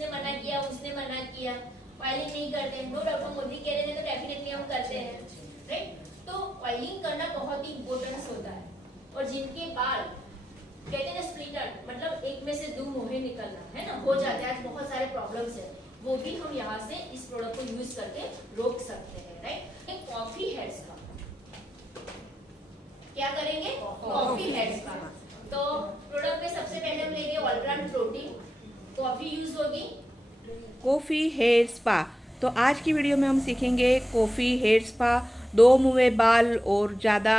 इसने मना किया, उसने मना किया, ऑयलिंग नहीं करते। नो डाउट हम मोदी कह रहे थे तो डेफिनेटली हम करते हैं, राइट। तो ऑयलिंग करना बहुत ही इंपॉर्टेंस होता है। और जिनके बाल कहते हैं स्प्लिटर, मतलब एक में से दो मुंह निकलना है ना, हो जाते हैं, आज बहुत सारे प्रॉब्लम्स है, वो भी हम यहाँ से इस प्रोडक्ट को यूज करके रोक सकते हैं, राइट। एक कॉफी हेड्स का क्या करेंगे, कॉफी हेड्स का। तो प्रोडक्ट में सबसे पहले हम लेंगे ऑलराउंड प्रोटीन, कॉफी यूज होगी, कॉफ़ी हेयर स्पा। तो आज की वीडियो में हम सीखेंगे कॉफ़ी हेयर स्पा। दो मुँह में बाल और ज़्यादा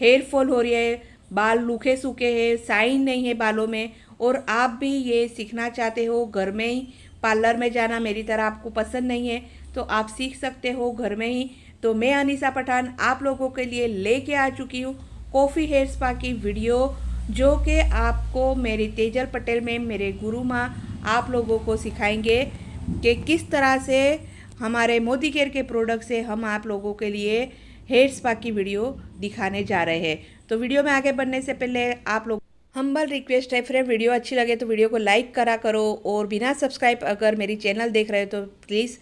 हेयर फॉल हो रही है, बाल रूखे सूखे हैं, शाइन नहीं है बालों में, और आप भी ये सीखना चाहते हो घर में ही, पार्लर में जाना मेरी तरह आपको पसंद नहीं है, तो आप सीख सकते हो घर में ही। तो मैं अनीसा पठान आप लोगों के लिए लेके आ चुकी हूँ कॉफ़ी हेयर स्पा की वीडियो, जो कि आपको मेरी तेजल पटेल मैम, मेरे गुरु माँ, आप लोगों को सिखाएंगे कि किस तरह से हमारे मोदी केयर के प्रोडक्ट से हम आप लोगों के लिए हेयर स्पा की वीडियो दिखाने जा रहे हैं। तो वीडियो में आगे बढ़ने से पहले आप लोग हम्बल रिक्वेस्ट है फ्रेंड, वीडियो अच्छी लगे तो वीडियो को लाइक करा करो, और बिना सब्सक्राइब अगर मेरी चैनल देख रहे हो तो प्लीज़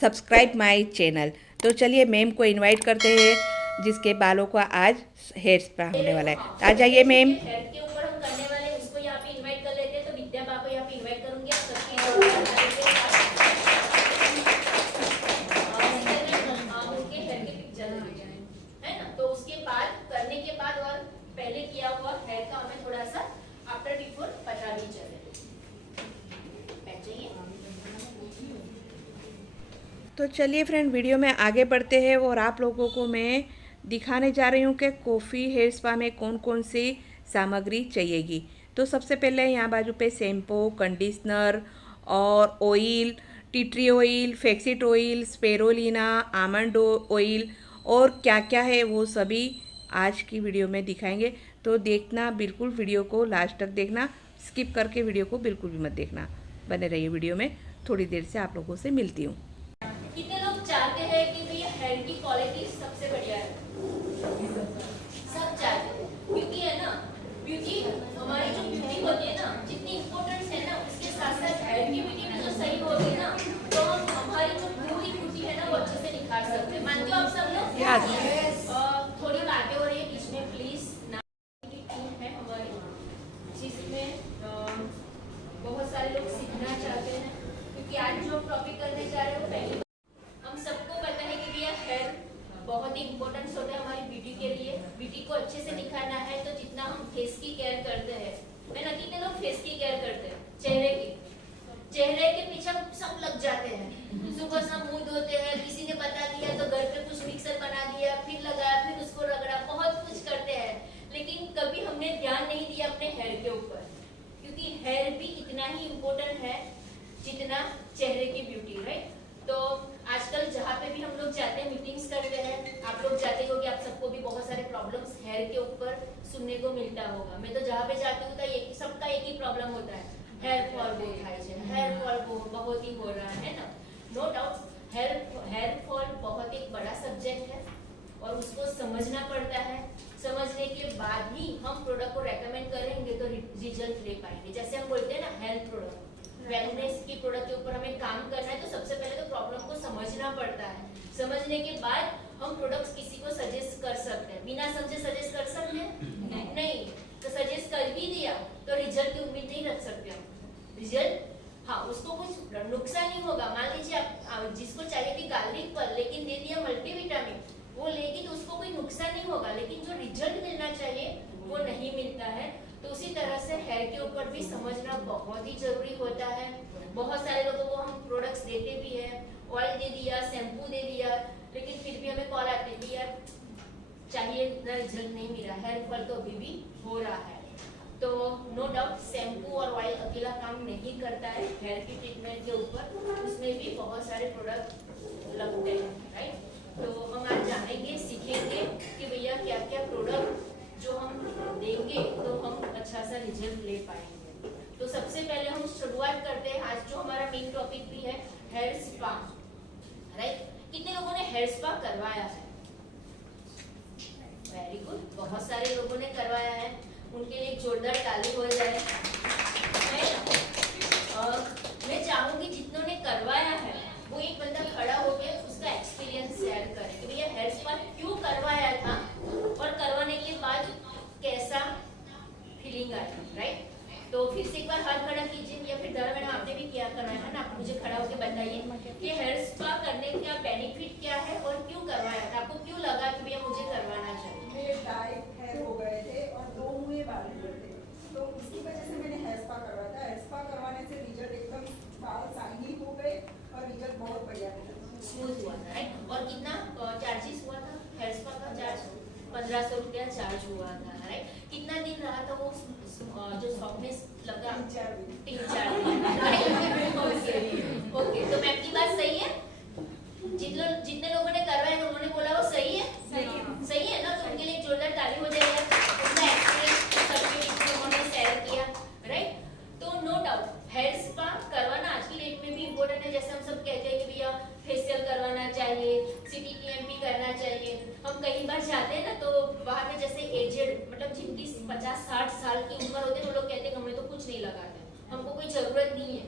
सब्सक्राइब माय चैनल। तो चलिए मैम को इनवाइट करते हैं, जिसके बालों का आज हेयर स्पा होने वाला है। तो आ जाइए मैम। हेड के ऊपर हम करने वाले हैं, उसको यहाँ पे इनवाइट कर लेते हैं। तो विद्या बा को यहाँ पे इनवाइट करूंगी, आप सबके उनके हेयर के पिक्चर है ना। तो उसके बाद करने के बाद और पहले किया हुआ हेयर का हमें थोड़ा सा आफ्टर बिफोर पता भी चले। बैठ जाइए। तो चलिए फ्रेंड वीडियो में आगे बढ़ते हैं, और आप लोगों को मैं दिखाने जा रही हूँ कि कॉफ़ी हेयर स्पा में कौन कौन सी सामग्री चाहिएगी। तो सबसे पहले यहाँ बाजू पे शैम्पू, कंडीशनर और oil, tea tree oil, flaxseed oil, spirulina, almond oil, और क्या क्या है वो सभी आज की वीडियो में दिखाएंगे। तो देखना बिल्कुल, वीडियो को लास्ट तक देखना, स्किप करके वीडियो को बिल्कुल भी मत देखना, बने रहिए वीडियो में। थोड़ी देर से आप लोगों से मिलती हूँ। कितने लोग चाहते हैं कि भैया हेयर की क्वालिटी सबसे बढ़िया है? सब चाहते हैं, क्योंकि है ना ब्यूटी, हमारी जो ब्यूटी होती है ना, जितनी इम्पोर्टेंस है ना, उसके साथ साथ हेयर की ब्यूटी भी तो सही होगी ना, तो हम हमारी जो पूरी ब्यूटी है ना वो अच्छे से निखार सकते हैं। मानते हो आप सब लोग? थोड़ी बातें हो रही है बीच में, प्लीज ना। टीम है हमारी, जिसमें बहुत सारे लोग सीखना चाहते हैं, क्योंकि आज जो टॉपिक करने जा रहे हैं वो पहले हम सबको पता है कि भैया हेयर बहुत ही इंपॉर्टेंस होता है हमारी ब्यूटी के लिए। ब्यूटी को अच्छे से निखारना है तो जितना हम फेस की केयर करते हैं, मैं ना, कितने लोग फेस की केयर करते हैं? चेहरे के पीछे हम सब लग जाते हैं, सुबह शाम मुंह धोते हैं, किसी ने बता दिया तो घर पे कुछ मिक्सर बना दिया, फिर लगाया, फिर उसको रगड़ा, बहुत कुछ करते हैं, लेकिन कभी हमने ध्यान नहीं दिया अपने हेयर के ऊपर, क्योंकि हेयर भी इतना ही इम्पोर्टेंट है जितना चेहरे की ब्यूटी, राइट। तो आजकल जहाँ पे भी हम लोग जाते हैं, मीटिंग्स करते हैं, आप लोग जाते हो कि आप सबको भी बहुत सारे प्रॉब्लम्स हेयर के ऊपर सुनने को मिलता होगा। मैं तो जहाँ पे जाती हूँ तो सबका एक ही प्रॉब्लम होता है, हेयर फॉल हेयर फॉल बहुत ही हो रहा है ना। नो डाउट हेयर फॉल बहुत एक बड़ा सब्जेक्ट है, और उसको समझना पड़ता है। समझने के बाद ही हम प्रोडक्ट को रेकमेंड करेंगे तो रिजल्ट ले पाएंगे। जैसे हम बोलते हैं ना, हेल्थ प्रोडक्ट, वेलनेस की प्रोडक्ट के ऊपर हमें काम करना है, तो सबसे पहले तो प्रॉब्लम को समझना पड़ता है। समझने के बाद हम प्रोडक्ट्स किसी को सजेस्ट कर सकते हैं। बिना समझे सजेस्ट कर सकते हैं? नहीं। तो सजेस्ट कर भी दिया तो रिजल्ट की उम्मीद नहीं रख सकते हम। रिजल्ट, हाँ, उसको कुछ नुकसान नहीं होगा। मान लीजिए आप जिसको चाहिए थी गार्लिक पर, लेकिन दे दिया मल्टीविटामिन, वो लेगी तो उसको कोई नुकसान नहीं होगा, लेकिन जो रिजल्ट मिलना चाहिए वो नहीं मिलता है। तो उसी तरह से हेयर के ऊपर भी समझना बहुत ही जरूरी होता है। बहुत सारे लोगों को हम प्रोडक्ट्स देते भी हैं, ऑयल दे दिया, शैम्पू दे दिया, लेकिन फिर भी हमें कॉल आते हैं यार चाहिए ना, रिजल्ट नहीं मिला, हेयर फॉल तो अभी भी हो रहा है। तो नो डाउट शैम्पू और ऑयल अकेला काम नहीं करता है हेयर की ट्रीटमेंट के ऊपर, उसमें भी बहुत सारे प्रोडक्ट लगते हैं, राइट। तो हम आज जानेंगे, सीखेंगे कि भैया क्या क्या प्रोडक्ट जो हम देंगे तो हम अच्छा सा रिजल्ट ले पाएंगे। तो सबसे पहले हम शुरुआत करते हैं, आज जो हमारा मेन टॉपिक भी है हेयर स्पा, राइट। कितने लोगों ने हेयर स्पा करवाया है? वेरी गुड, बहुत सारे लोगों ने करवाया है, उनके लिए एक जोरदार ताली हो जाए। मैं चाहूंगी फिर से एक बार हाथ खड़ा कीजिए, या फिर धरा मैडम आपने भी किया कराया है ना, आप मुझे खड़ा होकर बताइए कि हेयर स्पा करने का बेनिफिट क्या है और क्यों करवाया था, आपको क्यों लगा कि भैया मुझे करवाना चाहिए? मेरे डाइट हेयर हो गए थे और 2 मुँहे बाल हुए थे, तो उसकी वजह से मैंने हेयर स्पा करवाया था। हेयर स्पा करवाने से रिजल्ट एकदम बाल शाइनी हो गए और रिजल्ट बहुत बढ़िया मिला। स्मूथ हुआ था, राइट? और कितना चार्जेस हुआ था हेयर स्पा का? चार्ज 1500 रुपया चार्ज हुआ था, राइट? कितना दिन रहा था वो जो सॉफ्टनेस लगा? 3-4 दिन, राइट? ओके, तो मैम की बात सही है? जितने लोगों ने करवाया है उन्होंने बोला वो सही है? सही है ना? तो उनके लिए जोरदार ताली हो जाएगा। उनका एक्सपीरियंस उन्होंने शेयर किया, राइट? तो नो डाउट हेयर स्पा करवाना आज की डेट में भी इम्पोर्टेंट है। जैसे हम सब कहते हैं कि भैया फेशियल करवाना चाहिए, सिटी टीएमपी करना चाहिए। हम कई बार जाते हैं ना, तो वहाँ पे जैसे एजेड मतलब जिनकी 50-60 साल की उम्र होती है, वो लोग कहते हैं हमें तो कुछ नहीं लगाते, हमको कोई जरूरत नहीं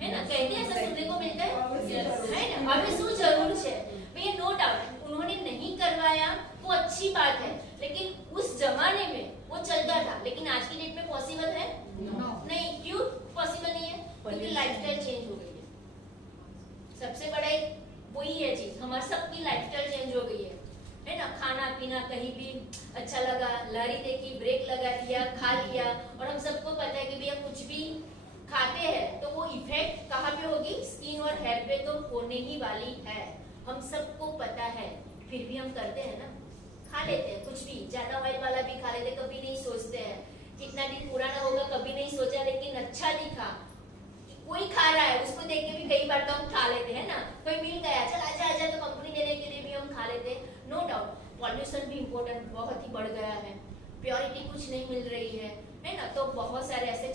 है ना? कहते हैं, ऐसा सुनने को मिलता है ना? हमें शू जरूर है भैया, नो डाउट उन्होंने नहीं करवाया वो अच्छी बात है, लेकिन उस जमाने में वो चलता था, लेकिन आज की डेट में पॉसिबल है? नहीं। क्यों पॉसिबल नहीं है? क्योंकि लाइफस्टाइल चेंज हो गई है। सबसे बड़ा एक वही है चीज, हमारी सबकी लाइफस्टाइल चेंज हो गई है ना? खाना पीना कहीं भी अच्छा लगा, लहरी देखी, ब्रेक लगा दिया, खा लिया, और हम सबको पता है कि भैया कुछ भी खाते हैं तो वो इफेक्ट कहाँ पे होगी? स्किन और हेयर पे तो होने ही वाली है, हम सबको पता है। फिर भी हम करते हैं ना, खा लेते हैं कुछ भी, ज्यादा ऑयल वाला भी खा लेते, कभी नहीं सोचते हैं कितना दिन पुराना होगा, कभी नहीं सोचा, लेकिन अच्छा दिखा, कोई खा रहा है उसको देख के भी कई बार तो हम खा लेते हैं ना। कोई मिल गया, चल आजा आजा, तो कंपनी देने के लिए भी हम खा लेते हैं। नो डाउट पॉल्यूशन भी इम्पोर्टेंट बहुत ही बढ़ गया है, प्योरिटी कुछ नहीं मिल रही है ना? तो बहुत सारे ऐसे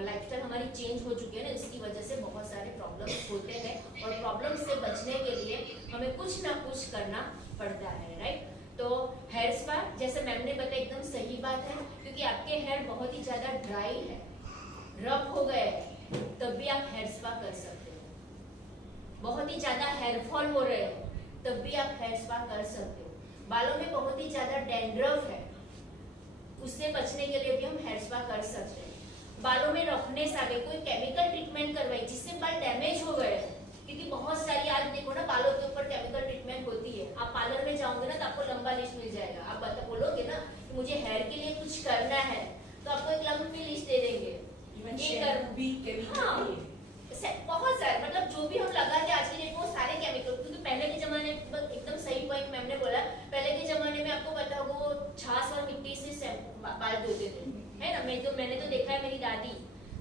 लाइफस्टाइल हमारी चेंज हो चुकी है ना, इसकी वजह से बहुत सारे प्रॉब्लम्स होते हैं, और प्रॉब्लम्स से बचने के लिए हमें कुछ ना कुछ करना पड़ता है, राइट? तो हेयर स्पा जैसे मैम ने बताया एकदम सही बात है, क्योंकि आपके हेयर बहुत ही ज्यादा ड्राई है, रफ हो गए हैं, तब भी आप हेयर स्पा कर सकते हो। बहुत ही ज्यादा हेयर फॉल हो रहे हैं, तब भी आप हेयर स्पा कर सकते हो। बालों में बहुत ही ज्यादा डैंड्रफ है, उससे बचने के लिए भी हम हेयर स्पा कर सकते हैं। बालों में रफनेस आ गई, कोई केमिकल ट्रीटमेंट करवाई जिससे बाल डैमेज हो गए, क्योंकि बहुत सारी आज देखो ना बालों के ऊपर केमिकल ट्रीटमेंट होती है। आप पार्लर में जाओगे ना तो आपको लंबा लिस्ट मिल जाएगा, आप बोलोगे ना कि मुझे हेयर के लिए कुछ करना है, तो आपको एक लंबी लिस्ट दे देंगे। बहुत सारे मतलब जो भी हम लगाते आज की डेट में वो सारे केमिकल, क्योंकि पहले के जमाने में एकदम सही पॉइंट मैम ने बोला, पहले के जमाने में आपको पता होगा वो छाछ और मिट्टी से बाल धोते थे, है ना? मैंने तो देखा है, मेरी दादी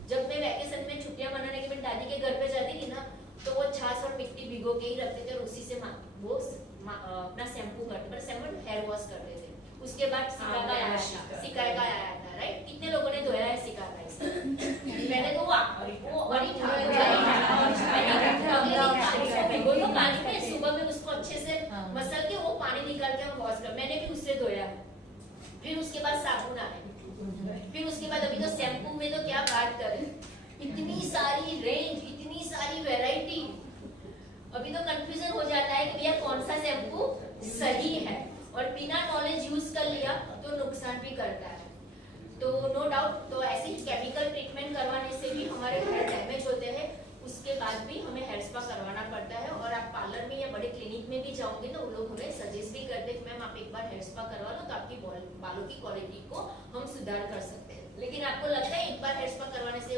जब मैं वैकेशन में छुट्टियां मनाने के मेरी दादी के घर पे जाती थी ना, तो वो छाछ और मिट्टी भिगो के ही रखते थे, और उसी से वो अपना शैम्पू करते, मतलब शैम्पू हेयर वॉश करते थे। उसके बाद सिकाई का आया था, राइट? कितने लोगों ने धोया है सिकाई का? पहले तो वो वही था, भिगो पानी में, सुबह में उसको अच्छे से मसल के वो पानी निकाल के हम वॉश कर, मैंने भी उससे धोया। फिर उसके बाद साबुन आए, फिर उसके बाद अभी तो शैम्पू में तो क्या बात करें, इतनी सारी रेंज, इतनी सारी वैरायटी, अभी तो कंफ्यूजन हो जाता है कि भैया कौन सा शैम्पू सही है, और बिना नॉलेज यूज कर लिया तो नुकसान भी करता है। तो नो डाउट, तो ऐसे केमिकल ट्रीटमेंट करवाने से भी हमारे हेयर डैमेज होते हैं, उसके बाद भी हमें हेयर स्पा करवाना पड़ता है। और आप पार्लर में या बड़े क्लिनिक में भी जाओगे तो वो लोग हमें सजेस्ट भी करते हैं कि मैम आप एक बार हेयर स्पा करवा लो, तो आपकी बालों की क्वालिटी को हम सुधार कर सकते हैं। लेकिन आपको लगता है एक बार हेयर स्पा करवाने से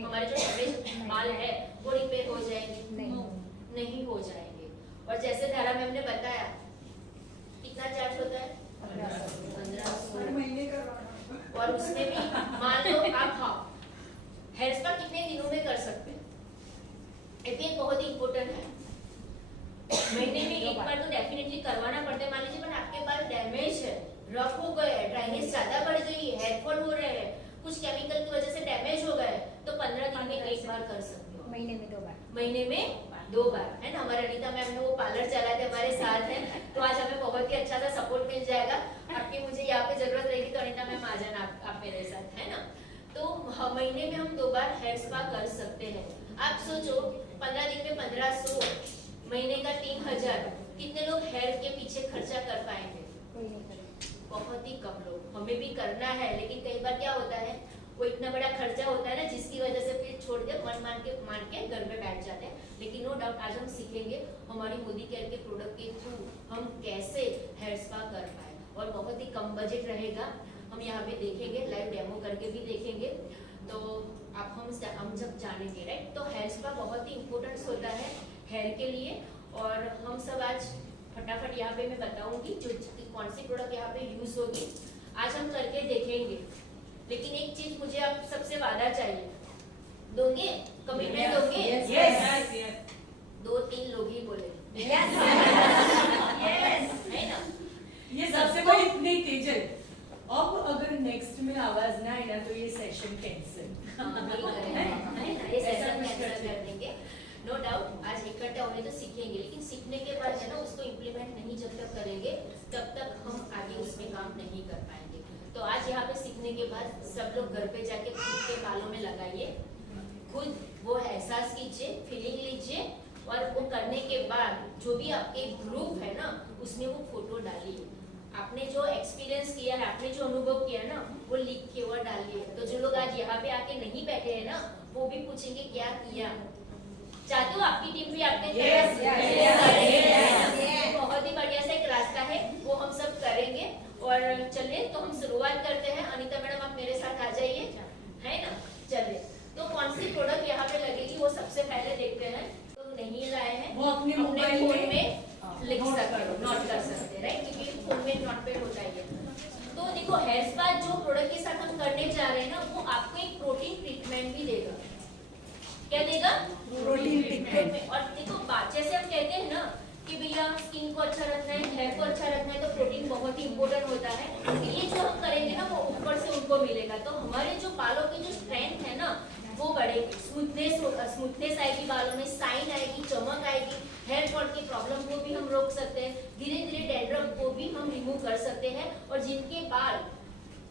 हमारे जो डैमेज बाल है वो रिपेयर हो जाएंगे? नहीं हो जाएंगे। और जैसे धारा मैम ने बताया, कितना चार्ज होता है? 1500 महीने का, और उसमें भी मान लो आप हेयर स्पा कितने दिनों में कर सकते हैं, ये भी बहुत ही इम्पोर्टेंट है। महीने में एक बार तो डेफिनेटली करवाना पड़ता है। मान लीजिए पर आपके बाल डैमेज है, रफ हो गए, ड्राइनेस ज्यादा बढ़ गई, हेयर फॉल हो रहे हैं, कुछ केमिकल की वजह से डैमेज हो गए, तो 15 दिन में एक बार कर सकते हो, महीने में 2 बार, महीने में 2 बार, है ना? हमारे अनीता मैम ने वो पार्लर चलाते हमारे साथ है, तो आज हमें बहुत ही अच्छा सा सपोर्ट मिल जाएगा। आपकी मुझे यहाँ पे जरूरत रहेगी तो अनीता मैम आ जाना आप मेरे साथ, है ना? तो महीने में हम 2 बार हेयर स्पा कर सकते हैं। आप सोचो 15 दिन में 1500, महीने का 3000, कितने लोग हेयर के पीछे खर्चा कर पाएंगे? कोई नहीं करेगा। बहुत ही कम लोग। हमें भी करना है, लेकिन कई बार क्या होता है वो इतना बड़ा खर्चा होता है ना, जिसकी वजह से फिर छोड़ के मान के घर में बैठ जाते हैं। लेकिन नो डाउट आज हम सीखेंगे हमारी मोदी केयर के प्रोडक्ट के थ्रू हम कैसे हेयर स्पा कर पाए, और बहुत ही कम बजट रहेगा। हम यहाँ पे देखेंगे, लाइव डेमो करके भी देखेंगे, तो आप हम जब जानेंगे, राइट। तो हेयर स्पा बहुत ही इम्पोर्टेंट होता है हेयर के लिए, और हम सब आज फटाफट यहाँ पे मैं बताऊंगी जो कौन सी प्रोडक्ट यहाँ पे यूज होगी, आज हम करके देखेंगे। लेकिन एक चीज मुझे आप सबसे वादा चाहिए, दोगे? कमिटमेंट दोगे? Yes. 2-3 लोग ही बोले Yes. है ना? ये सबसे बड़ी इतनी तेजल। अब अगर नेक्स्ट में आवाज ना आए ना तो ये सेशन कैंसिल। है ना? ये सेशन कैंसिल कर देंगे। नो डाउट आज इकट्ठा होने तो सीखेंगे, लेकिन सीखने के बाद है ना उसको इम्प्लीमेंट नहीं जब तक करेंगे तब तक हम आगे उसमें काम नहीं कर पाएंगे। तो आज यहाँ पे सीखने के बाद सब लोग घर पे जाके खुद के बालों में लगाइए, खुद वो एहसास कीजिए, फीलिंग लीजिए, और वो करने के बाद जो भी आपके ग्रुप है ना उसमें वो फोटो डालिए। आपने जो एक्सपीरियंस किया है, आपने जो अनुभव किया है ना वो लिख के वो डालिए। तो जो लोग आज यहाँ पे आके नहीं बैठे हैं ना वो भी पूछेंगे क्या किया। चाहते हो आपकी टीम भी आपके Yes, yes. बहुत ही बढ़िया सा एक रास्ता है, वो हम सब करेंगे। और चलिए तो हम शुरुआत करते हैं। अनीता मैडम आप मेरे साथ आ जाइए, है ना? चलिए तो कौन सी प्रोडक्ट यहाँ पे लगेगी वो सबसे पहले देखते हैं। तो नहीं लाए हैं वो अपने मोबाइल फोन में में लिख सकते हो, नोट कर सकते हैं, राइट, क्योंकि फोन में नोट पैड होता ही है। तो देखो हेयर स्पा जो प्रोडक्ट के साथ हम करने जा रहे हैं ना वो आपको एक प्रोटीन ट्रीटमेंट भी देगा। क्या देगा? Protein treatment. और देखो जैसे हम कहते हैं ना कि भैया स्किन को अच्छा रखना है, हेयर को अच्छा रखना है, तो प्रोटीन बहुत ही इंपॉर्टेंट होता है। ये जो हम करेंगे ना वो ऊपर से उनको मिलेगा, तो हमारे जो बालों की जो स्ट्रेंथ है ना वो बढ़ेगी, स्मूथनेस आएगी बालों में, शाइन आएगी, चमक आएगी, हेयर फॉल की प्रॉब्लम को भी हम रोक सकते हैं, धीरे धीरे डैंड्रफ को भी हम रिमूव कर सकते हैं। और जिनके बाल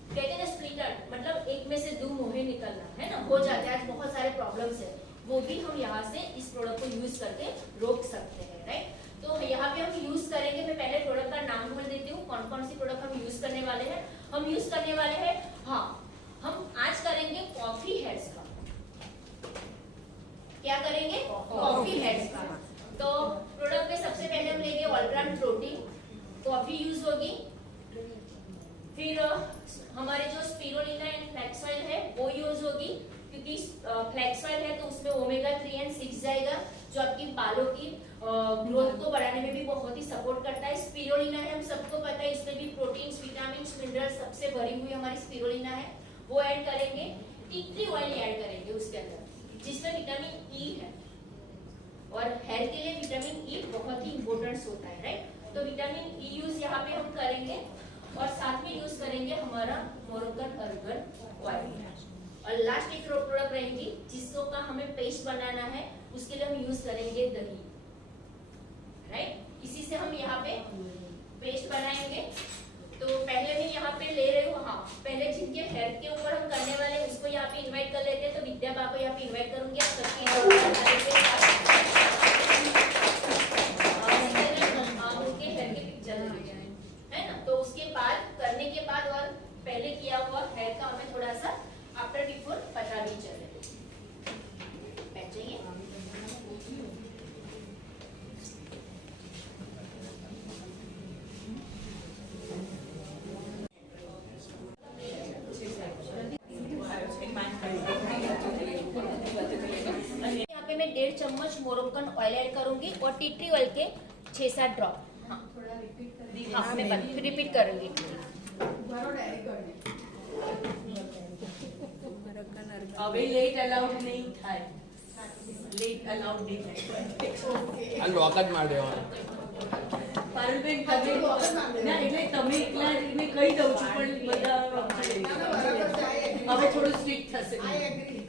कहते हैं ना स्प्लिटेड, मतलब एक में से दो मुंहे निकलना है ना, हो जाते हैं, आज बहुत सारे प्रॉब्लम्स है, वो भी हम यहाँ से इस प्रोडक्ट को यूज करके रोक सकते हैं, राइट। तो यहाँ पे हम यूज करेंगे, मैं पहले प्रोडक्ट का नाम बोल देती हूँ, कौन कौन सी प्रोडक्ट हम यूज करने वाले हैं। हम यूज करने वाले हैं, हाँ हम आज करेंगे कॉफी हेयर स्पा। क्या करेंगे? Coffee hair spa. तो प्रोडक्ट में सबसे पहले हम लेंगे ऑलराउंड प्रोटीन, कॉफी यूज होगी, फिर हमारे जो स्पिरुलिना एंड फ्लैक्स ऑयल है वो यूज होगी, क्योंकि फ्लैक्स ऑयल है तो उसमें ओमेगा 3 एंड 6 जाएगा जो आपकी बालों की ग्रोथ को बढ़ाने में भी बहुत ही सपोर्ट करता है। स्पिरुलिना है, हम सबको पता है, इसमें भी प्रोटीन्स, विटामिन्स, मिनरल्स सबसे भरी हुई हमारी स्पिरुलिना है, वो ऐड करेंगे। टी ट्री ऑयल ऐड करेंगे उसके अंदर जिसमें विटामिन ई है, और हेयर के लिए विटामिन ई बहुत ही इंपॉर्टेंट होता है, राइट। तो विटामिन ई यूज यहाँ पे हम करेंगे, और साथ में यूज करेंगे हमारा मोरक्कन अर्गन ऑयल। और लास्ट एक प्रोडक्ट रहेगी जिसको का हमें पेस्ट बनाना है, उसके लिए हम यूज करेंगे दही, राइट। इसी से हम यहाँ पे पेस्ट बनाएंगे। तो पहले मैं यहाँ पे ले रही हूँ, हाँ पहले जिनके हेयर के ऊपर हम करने वाले हैं उसको यहाँ पे इनवाइट कर लेते हैं। तो विद्या बा को यहाँ पे इनवाइट करूंगी, आप सबकी उनके हेयर के पिक्चर है ना। तो उसके बाद करने के बाद और पहले किया हुआ हेयर का हमें थोड़ा सा आफ्टर बिफोर पता भी चले। बैठ जाइए। यहाँ पे मैं 1.5 चम्मच मोरक्कन ऑयल ऐड करूंगी और टी ट्री ऑयल के 6-7 ड्रॉप। हाँ मैं रिपीट करूंगी। હવે લેટ અલાઉડ નહીં થાય, લેટ અલાઉડ નહીં થાય. આ લોક જ માર દેવાનો. પારુલબેન તમે ના એટલે તમે એકલા ને કહી દઉં છું પણ બધા હવે થોડું સ્ટ્રિક્ટ થશે.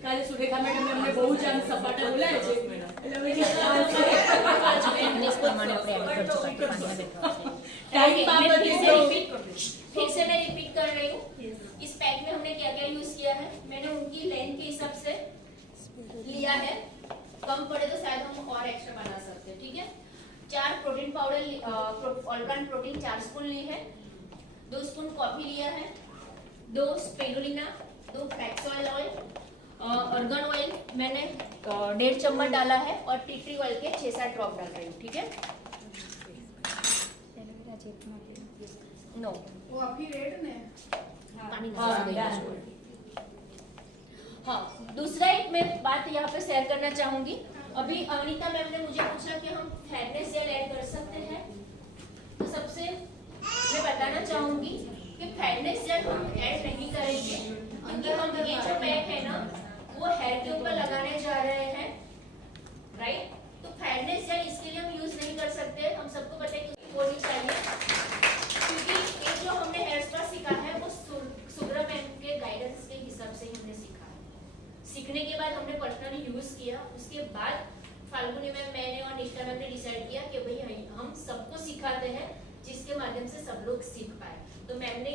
કાલે સુરેખા મેડમ અમને બહુ જ આમ સપાટા બોલાય છે એટલે અમે टाइम फिर से मैं रिपीट कर रही हूँ। इस पैक में हमने क्या क्या यूज किया है, मैंने उनकी लेंथ के हिसाब से लिया है, कम पड़े तो शायद हम और एक्स्ट्रा बना सकते हैं, ठीक है। 4 protein powder allround protein 4 spoon ली है, 2 स्पून कॉफी लिया है, 2 spirulina, 2 flax oil, argan oil मैंने 1.5 चम्मच डाला है और टी ट्री ऑयल के 6-7 ड्रॉप डाल रही हूँ, ठीक है। नो वो अभी रेड ने पानी हाँ, नहीं डाल। हाँ, दूसरा एक मैं बात यहाँ पे शेयर करना चाहूंगी। अभी अनिता मैम ने मुझे पूछा कि हम फेयरनेस जेल ऐड कर सकते हैं, तो सबसे मैं बताना चाहूंगी कि फेयरनेस जेल हम ऐड नहीं करेंगे, क्योंकि हम ये जो पैक है ना वो हेयर के ऊपर लगाने जा रहे हैं, राइट। तो फेयरनेस जेल इसके लिए हम यूज नहीं कर सकते। हम सबको पता है कि वो नहीं चाहिए, क्योंकि ये जो हमने हेयर स्पा सीखा है वो सुब्रा मैम के गाइडेंस के हिसाब से ही हमने सीखा है। सीखने के बाद हमने पर्सनली यूज किया, उसके बाद फाल्गुनी मैम, मैंने और निष्ठा मैम ने डिसाइड किया कि भाई हम सबको सिखाते हैं जिसके माध्यम से सब लोग सीख पाए। तो मैम ने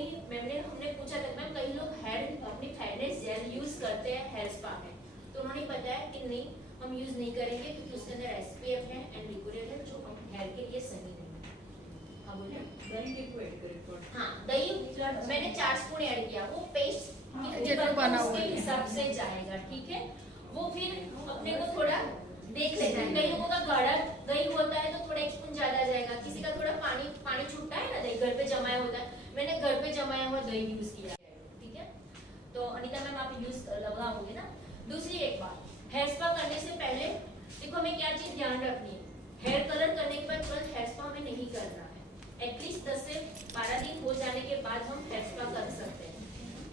हमने पूछा था मैम कई लोग हेयर अपनी फेयरनेस जेल यूज करते हैं हेयर स्पा में, तो उन्होंने बताया कि नहीं हम यूज नहीं करेंगे क्योंकि उसके अंदर SPF है एंड लिक्विड है जो हम हेयर के लिए सही नहीं है। हाँ बोलिए। दही कितना ऐड करें थोड़ा? हाँ, दही मैंने 4 स्पून ऐड किया, वो पेस्ट जितना बना हुआ उसके है। हिसाब से जाएगा, ठीक है। वो फिर अपने को थोड़ा देख लेना है, कई लोगों का गाढ़ा दही होता है तो थोड़ा 1 स्पून ज्यादा जाएगा, किसी का थोड़ा पानी छूटता है ना, दही घर पे जमाया होता है, मैंने घर पे जमाया हुआ दही यूज किया है, ठीक है। तो अनिता मैम आप यूज लगाओगे ना। दूसरी एक बात, हेयर स्पा करने से पहले देखो हमें क्या चीज ध्यान रखनी है, हेयर कलर करने के बाद तुरंत हेयर स्पा हमें नहीं करना है। एटलीस्ट 10 से 12 दिन हो जाने के बाद हम हेयर स्पा कर सकते हैं,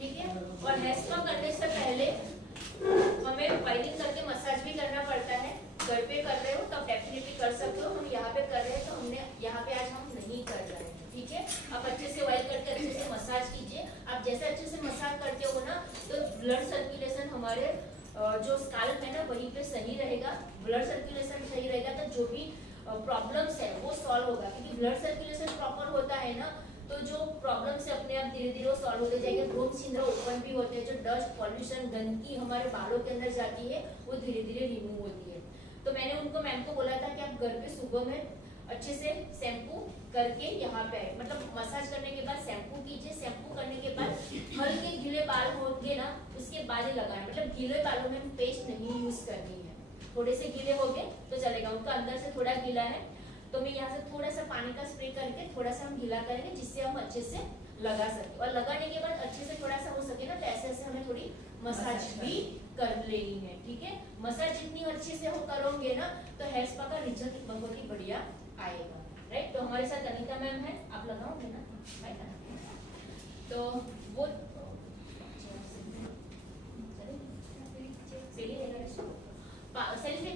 ठीक है। और हेयर स्पा करने से पहले हमें ऑयलिंग करके मसाज भी करना पड़ता है। घर पे कर रहे हो तब डेफिनेटली कर सकते हो, हम यहाँ पे कर रहे हैं तो हमने यहाँ पे आज हम नहीं कर रहे हैं, ठीक है। आप अच्छे से ऑयल करके अच्छे से मसाज कीजिए। आप जैसे अच्छे से मसाज करते हो ना तो ब्लड सर्कुलेशन हमारे जो स्काल्प है ना वहीं पे सही रहेगा। ब्लड सर्कुलेशन सही रहेगा तो जो भी प्रॉब्लम्स है वो सॉल्व होगा, क्योंकि ब्लड सर्कुलेशन प्रॉपर होता है ना तो जो प्रॉब्लम्स है अपने आप धीरे धीरे वो सॉल्व होते जाएंगे। ब्रोन छिद्र ओपन भी होते हैं, जो डस्ट पॉल्यूशन गंदगी हमारे बालों के अंदर जाती है वो धीरे धीरे रिमूव होती है। तो मैंने उनको मैम को बोला था कि आप घर पे सुबह में अच्छे से शैम्पू करके यहाँ पे मतलब मसाज करने के बाद शैम्पू कीजिए। शैम्पू करने के बाद हल्के गीले बाल होंगे ना उसके बाद ही लगाना, मतलब गीले बालों में पेस्ट नहीं यूज करनी है। थोड़े से गीले हो गए तो चलेगा, उनका अंदर से थोड़ा गीला है तो मैं यहाँ से थोड़ा सा पानी का स्प्रे करके थोड़ा सा हम गीला करेंगे जिससे हम अच्छे से लगा सके। और लगाने के बाद अच्छे से थोड़ा सा हो सके ना तो ऐसे ऐसे हमें थोड़ी मसाज भी कर लेनी है, ठीक है। मसाज जितनी अच्छे से हो करोगे ना तो हेयर स्पा का रिजल्ट बहुत ही बढ़िया आएगा, राइट। तो हमारे साथ अनिता मैम है, आप लगाओगे ना तो वो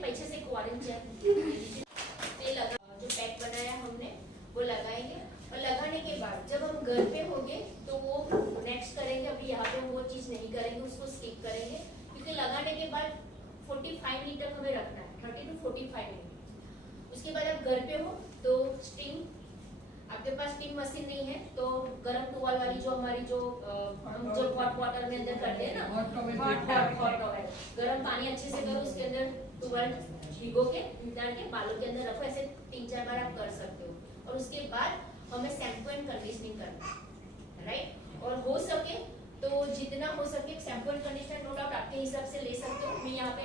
पीछे से लगा जो पैक बनाया हमने वो लगाएंगे। और लगाने के बाद जब हम घर पे होंगे तो वो नेक्स्ट करेंगे, अभी यहाँ पे वो चीज नहीं करेंगे, उसको स्किप करेंगे, क्योंकि लगाने के बाद 45 मिनट तक हमें रखना है, 30 to 45 मिनट। उसके बाद आप घर पे हो तो स्टीम, आपके पास स्टीम मशीन नहीं है तो गर्म टॉवल वाली जो हमारी जो हम जो हॉट वाटर में अंदर करते हैं ना, हॉट टॉवल गर्म पानी अच्छे से करो, उसके अंदर टॉवल भिगो के निकाल के बालों के अंदर रखो। ऐसे 3-4 बार आप कर सकते हो। और उसके बाद हमें शैम्पू एंड कंडीशनिंग करना है, राइट। और हो सके तो जितना हो सके shampoo and conditioner no doubt आपके हिसाब से ले सकते हो। मैं यहाँ पे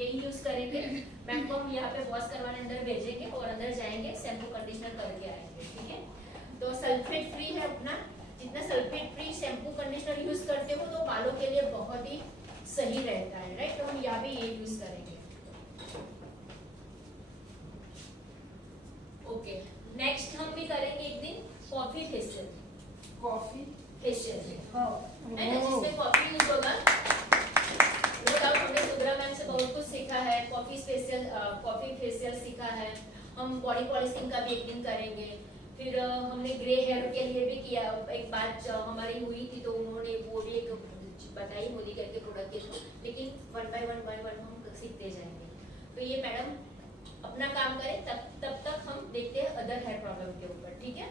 यही यूज करेंगे। मैम को हम यहाँ पे वॉश करवाने अंदर भेजेंगे और अंदर जाएंगे शैम्पू कंडीशनर करके आएंगे, ठीक है। तो सल्फेट फ्री है अपना, जितना sulphate free shampoo conditioner use करते हो तो बालों के लिए बहुत ही सही रहता है, राइट। तो हम यहाँ पे ये यूज करेंगे। ओके, नेक्स्ट हम भी करेंगे एक दिन कॉफी फेशियल। कॉफी फेशियल है ना, ओह। जिसमें कॉफी यूज होगा। नो डाउट हमने सुब्रा मैम से बहुत कुछ सीखा है, कॉफी फेशियल सीखा है। हम बॉडी पॉलिशिंग का भी एक दिन करेंगे। फिर हमने ग्रे हेयर के लिए भी किया। एक बात हमारी हुई थी तो उन्होंने वो भी एक बताई मोदी करके प्रोडक्ट के थ्रू, लेकिन 1 by 1 हम सीखते जाएंगे। तो ये मैडम अपना काम करें तब तक हम देखते हैं अदर हेयर प्रॉब्लम के ऊपर, ठीक है।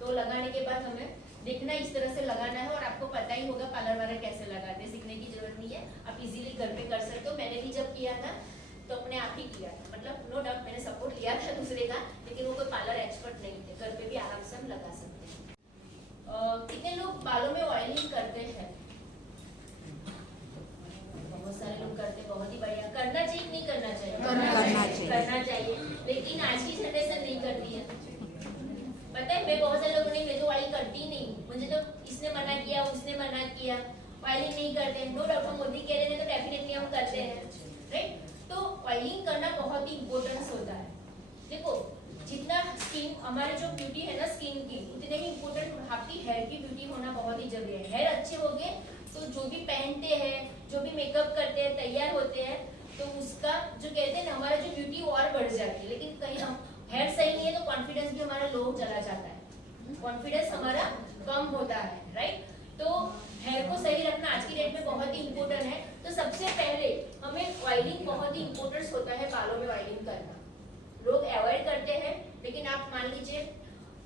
तो लगाने के बाद हमें देखना इस तरह से लगाना है और आपको पता ही होगा पार्लर वाला कैसे लगाते हैं, सीखने की जरूरत नहीं है, आप इजीली घर पे कर सकते हो। मैंने भी जब किया था तो अपने आप ही किया था, मतलब नो डाउट मैंने सपोर्ट लिया था दूसरे का, लेकिन वो कोई पार्लर एक्सपर्ट नहीं थे। घर पे भी आराम से हम लगा सकते हैं। कितने लोग बालों में ऑयलिंग करते हैं? बहुत सारे लोग करते हैं, बहुत ही बढ़िया। करना चाहिए कि नहीं करना चाहिए? करना चाहिए। करना चाहिए, लेकिन आज की जनरेशन नहीं करती है। पता है, मैं बहुत सारे लोगों ने, मैं तो ऑयल करती ही नहीं, मुझे तो इसने मना किया, उसने मना किया, ऑयलिंग नहीं करते हैं। नो डॉक्टर मोदी कह रहे हैं तो डेफिनेटली हम करते हैं, राइट? तो ऑयलिंग करना बहुत ही इम्पोर्टेंस होता है। देखो, जितना स्किन, हमारे जो ब्यूटी है ना स्किन की, उतने ही इम्पोर्टेंट आपकी हेयर की ब्यूटी होना बहुत ही जरूरी है। हेयर अच्छे हो गए तो जो भी पहनते हैं, जो भी मेकअप करते हैं, तैयार होते हैं, तो उसका जो कहते हैं ना, हमारा जो ब्यूटी और बढ़ जाती है। लेकिन कहीं हम हेयर सही नहीं है तो कॉन्फिडेंस भी हमारा लो चला जाता है, कॉन्फिडेंस हमारा कम होता है, राइट? तो हेयर को सही रखना आज की डेट में बहुत ही इम्पोर्टेंट है। तो सबसे पहले हमें ऑयलिंग बहुत ही इम्पोर्टेंट होता है, बालों में ऑयलिंग करना। लोग अवॉइड करते हैं, लेकिन आप मान लीजिए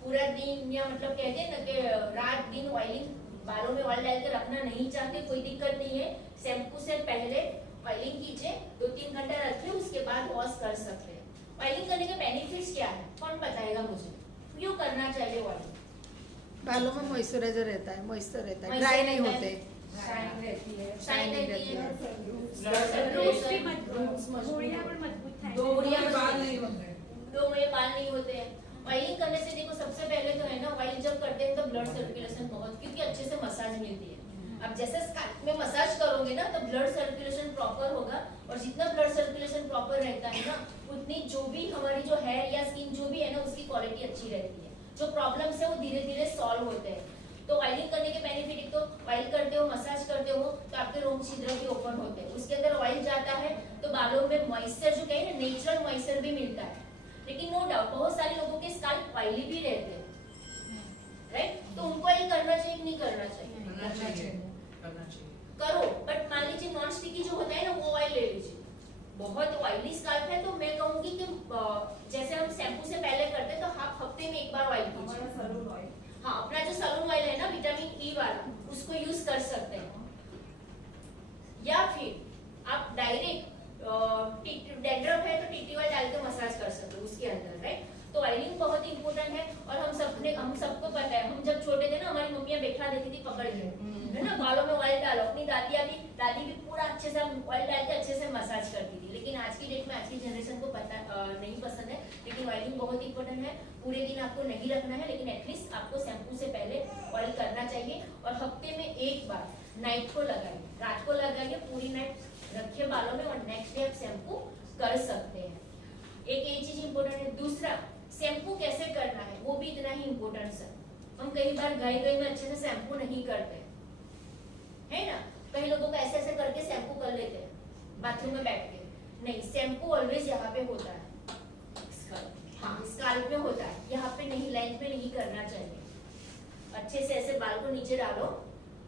पूरा दिन, या मतलब कहते हैं ना कि रात दिन ऑयलिंग, बालों में ऑयल डाल के रखना नहीं चाहते, कोई दिक्कत नहीं है। शैम्पू से पहले ऑयलिंग कीजिए, 2-3 घंटा रखिए, उसके बाद वॉश कर सकते हैं। ऑयलिंग करने के बेनिफिट्स क्या है, कौन बताएगा मुझे? क्यों करना चाहिए ऑयलिंग? बालों में मॉइस्चराइजर रहता है, मॉइस्चर रहता है, ड्राई नहीं होते, शाइन रहती है, शाइनिंग रहती है। रूट्स भी डोरियां बाल नहीं होते, डोरियां बाल नहीं होते हैं। ऑयलिंग करने से देखो, सबसे पहले तो है ना, ऑयल जब करते हैं तो ब्लड सर्कुलेशन बहुत, क्योंकि अच्छे से मसाज मिलती है। अब जैसे स्कैल्प में मसाज करोगे ना, तो ब्लड सर्कुलेशन प्रॉपर होगा, और जितना ब्लड सर्कुलेशन प्रॉपर रहता है ना, उतनी जो भी हमारी जो हेयर या स्किन जो भी है ना, उसकी क्वालिटी अच्छी रहती है। जो प्रॉब्लम्स है वो धीरे धीरे सॉल्व होते हैं। तो ऑयलिंग करने के बेनिफिट, एक तो ऑयल करते हो, मसाज करते हो, तो आपके रोम छिद्र भी ओपन होते हैं। उसके अंदर ऑयल जाता है तो बालों में मॉइस्चर, जो कहे ना, नेचुरल मॉइस्चर भी मिलता है। लेकिन नो डाउट बहुत सारे लोगों के स्कैल्प ऑयली भी रहते हैं, राइट? तो उनको ऑयल करना चाहिए कि नहीं करना चाहिए? करना चाहिए। करो, बट मान लीजिए नॉन स्टिकी जो होता है ना, वो ऑयल ले लीजिए। बहुत ऑयली स्कैल्प है तो मैं कहूंगी कि जैसे हम शैम्पू से पहले करते हैं, तो आप हफ्ते में एक बार ऑयल कीजिए। सैलून ऑयल, हाँ, अपना जो सैलून ऑयल है ना, विटामिन ई वाला, उसको यूज कर सकते हैं। या फिर आप डायरेक्ट डैंड्रफ है तो टीटी ऑयल डाल के मसाज कर सकते हो उसके अंदर, राइट? तो ऑयलिंग बहुत इंपॉर्टेंट है। और हम सबको पता है, हम जब छोटे थे ना, हमारी मम्मियां बैठा देती थी पकड़ के, है ना, बालों में ऑयल डालो। अपनी दादी भी पूरा अच्छे से ऑयल डाल के अच्छे से मसाज करती थी। लेकिन आज की डेट में, आज की जनरेशन को पता नहीं पसंद है। लेकिन ऑयलिंग बहुत इंपॉर्टेंट है। पूरे दिन आपको नहीं रखना है, लेकिन एटलीस्ट आपको शैम्पू से पहले ऑयल करना चाहिए। और हफ्ते में एक बार नाइट को लगाइए, रात को लगाइए, पूरी नाइट रखिए बालों में, और नेक्स्ट डे आप शैम्पू कर सकते हैं। एक ये चीज इंपॉर्टेंट है। दूसरा, शैम्पू कैसे करना है वो भी इतना ही इंपॉर्टेंट है। हम कई बार गए में अच्छे से शैम्पू नहीं करते, है ना? कई लोगों को ऐसे ऐसे करके शैम्पू कर लेते हैं बाथरूम में बैठ के। नहीं, शैम्पू ऑलवेज यहाँ पे होता है, हाँ, स्काल्प में होता है, यहाँ पे नहीं, लेंथ में नहीं करना चाहिए। अच्छे से ऐसे बाल को नीचे डालो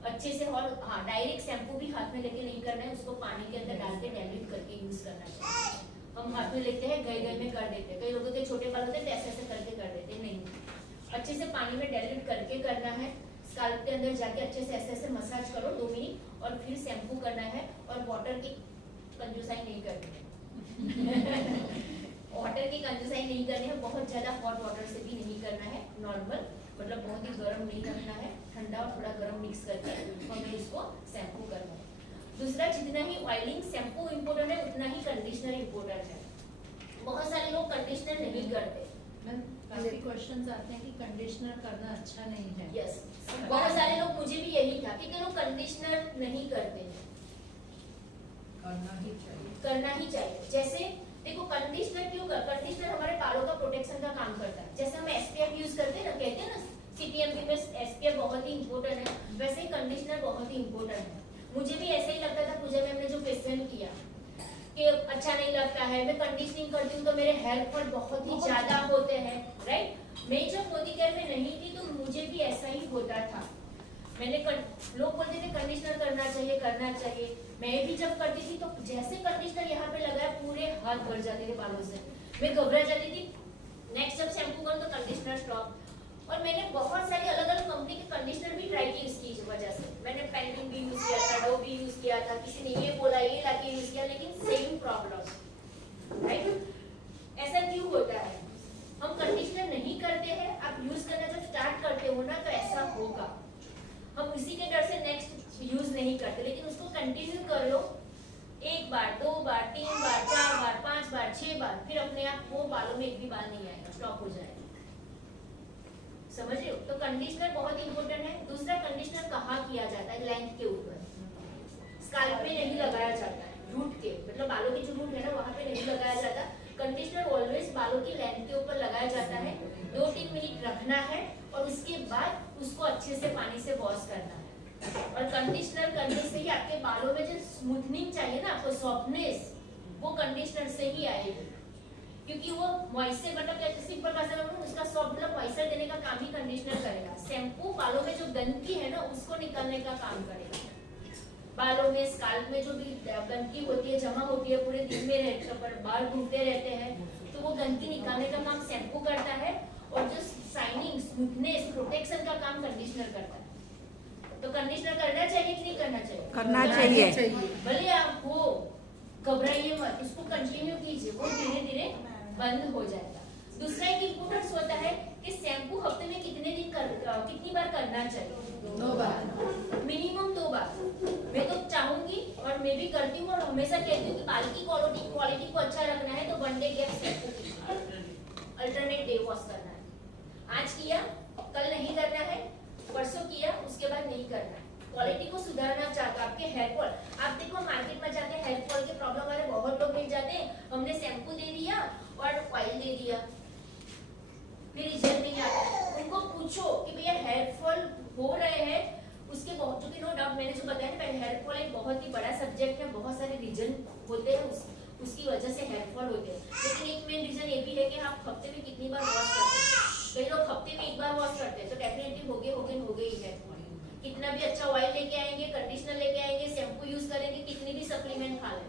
अच्छे से, और हाँ, डायरेक्ट शैम्पू भी हाथ में लेके नहीं करना है, उसको पानी के अंदर डाल के डाइल्यूट करके यूज करना चाहिए। हम हाथ में लेते हैं, गए में कर देते हैं। कई लोगों के छोटे बाल होते हैं तो ऐसे ऐसे करके कर देते हैं, नहीं, अच्छे से पानी में डाइल्यूट करके करना है। स्काल्प के अंदर जाके अच्छे से ऐसे ऐसे मसाज करो 2 मिनट, और फिर शैम्पू करना है। और वाटर की कंजूसाई नहीं करनी है वाटर की कंजूसाई नहीं करनी है। बहुत ज्यादा हॉट वाटर से भी नहीं करना है, नॉर्मल, मतलब बहुत ही गर्म नहीं रखना है, ठंडा और थोड़ा गर्म मिक्स करके हमें उसको शैम्पू करना है। दूसरा, जितना ही ऑयलिंग शैम्पू इंपॉर्टेंट है, उतना ही कंडीशनर इंपॉर्टेंट है। बहुत सारे लोग कंडीशनर नहीं करते। काफी क्वेश्चंस आते हैं कि कंडीशनर करना अच्छा नहीं है। यस, बहुत सारे लोग, मुझे भी यही था कि लोग कंडीशनर नहीं करते हैं। करना ही चाहिए। करना ही चाहिए। जैसे देखो, कंडीशनर क्यों कर, कंडीशनर हमारे बालों का प्रोटेक्शन का काम करता है। जैसे हम एसपीएफ यूज करते हैं ना, कहते हैं ना सीपीएमपी में एसपीएफ बहुत ही इंपॉर्टेंट है, वैसे ही कंडीशनर बहुत ही इंपॉर्टेंट है। मुझे भी ऐसे ही लगता था, पूजा मैम ने जो क्वेश्चन किया कि अच्छा नहीं लगता है, मैं कंडीशनिंग करती हूँ तो मेरे हेयर फॉल बहुत ही ज्यादा होते हैं, राइट? मैं जब मोदी केयर में नहीं थी तो मुझे भी ऐसा ही होता था। लोग बोलते थे कंडीशनर करना चाहिए। मैं भी जब करती थी तो जैसे कंडीशनर यहाँ पे लगाया, पूरे हाथ भर जाते थे बालों से, मैं घबरा जाती थी। नेक्स्ट जब शैम्पू करूँ तो कंडीशनर स्टॉप। और मैंने बहुत सारी अलग अलग कंपनी के कंडीशनर भी ट्राई की इसकी वजह से। मैंने पेंटिन भी यूज किया था, डव भी यूज किया था, किसी ने ये बोला ये लाके यूज किया, लेकिन सेम प्रॉब्लम, राइट? ऐसा क्यों होता है? हम कंडीशनर नहीं करते हैं, आप यूज करना जब स्टार्ट करते हो ना तो ऐसा होगा। हम इसी के डर से नेक्स्ट यूज नहीं करते, लेकिन उसको कंटिन्यू कर लो। बार, 3 बार, 4 बार, 5 बार, 6 बार, फिर अपने आप वो बालों में एक भी बाल नहीं आएगा, स्टॉप हो जाएगा। समझ रहे हो? तो कंडीशनर बहुत इंपॉर्टेंट है। दूसरा, कंडीशनर कहाँ किया जाता है? लेंथ के ऊपर, स्काल्प में नहीं लगाया जाता है, रूट के मतलब बालों की जो रूट है ना वहाँ पे नहीं लगाया जाता। कंडीशनर ऑलवेज बालों की लेंथ के ऊपर लगाया जाता है। 2-3 मिनट रखना है और उसके बाद उसको अच्छे से पानी से वॉश करना है। और कंडीशनर करने से ही आपके बालों में जो स्मूथनिंग चाहिए ना, आपको सॉफ्टनेस, वो कंडीशनर से ही आएगी। क्योंकि वो मॉइस्चर मतलब किसी प्रकार से उसका सॉफ्ट मतलब मॉइस्चर देने का काम ही कंडीशनर करेगा। शैम्पू बालों में जो गंदगी है ना उसको निकालने का काम करेगा। बालों में, स्काल्प में जो भी गंदगी होती है, जमा होती है, पूरे दिन में रहते पर बाल घूमते रहते हैं, तो वो गंदगी निकालने का काम शैम्पू करता है। और जो शाइनिंग, स्मूथनेस, प्रोटेक्शन का काम कंडीशनर करता है। तो कंडीशनर करना चाहिए कि नहीं करना चाहिए? करना चाहिए। भले आप हो, घबराइए मत, इसको कंटिन्यू कीजिए, वो धीरे धीरे बंद हो जाएगा। दूसरा एक इम्पोर्टेंस होता है कि शैम्पू हफ्ते में कितनी बार करना चाहिए? 2 बार, मिनिमम 2 बार। मैं तो चाहूंगी और मैं भी करती हूँ और हमेशा कहती हूँ कि बाल की क्वालिटी को अच्छा रखना है तो 1 डे गैप शैम्पू कीजिए, अल्टरनेट डे वॉश करना है। आज किया, कल नहीं करना है, परसों किया, उसके बाद नहीं करना है। क्वालिटी को सुधारना चाहते हो, आपके हेयर फॉल, आप देखो मार्केट में जाते हैं, हेयर फॉल के प्रॉब्लम वाले बहुत लोग मिल जाते हैं। हमने शैम्पू दे दिया और ऑयल दे दिया, फिर रिजल्ट नहीं आता है। उनको पूछो कि भैया हेयर फॉल हो रहे हैं, उसके बहुत, क्योंकि नो डाउट मैंने जो बताया ना, हेयर फॉल एक बहुत ही बड़ा सब्जेक्ट है, बहुत सारे रीजन होते हैं उसकी वजह से हेयर फॉल होते हैं। लेकिन एक मेन रीजन ये भी है कि आप हफ्ते में कितनी बार वॉश करते हैं। कई लोग हफ्ते में 1 बार वॉश करते हैं तो डेफिनेटली हो गए ही हेयर फॉल। कितना भी अच्छा ऑयल लेके आएंगे, कंडीशनर लेके आएंगे, शैम्पू यूज करेंगे, कितनी भी सप्लीमेंट खा लें,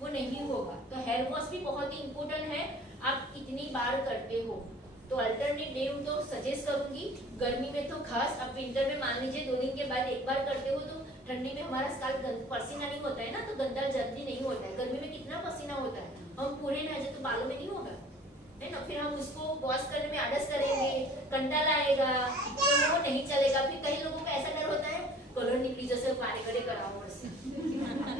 वो नहीं होगा। तो हेयर वॉश भी बहुत ही इंपॉर्टेंट है, आप कितनी बार करते हो। तो अल्टरनेट डे तो सजेस्ट करूंगी, गर्मी में तो खास। अब विंटर में मान लीजिए 2 दिन के बाद 1 बार करते हो तो ठंडी में हमारा स्काल्प पसीना नहीं होता है ना, तो गंदा जल्दी नहीं होता है। गर्मी में कितना पसीना होता है, हम पूरे में आ जाए तो बालों में नहीं होगा है ना। फिर हम उसको वॉश करने में आलस करेंगे, कंटाला आएगा, तो वो नहीं चलेगा। फिर कई लोगों को ऐसा डर होता है कलर निकली जैसे पानी करे कराओ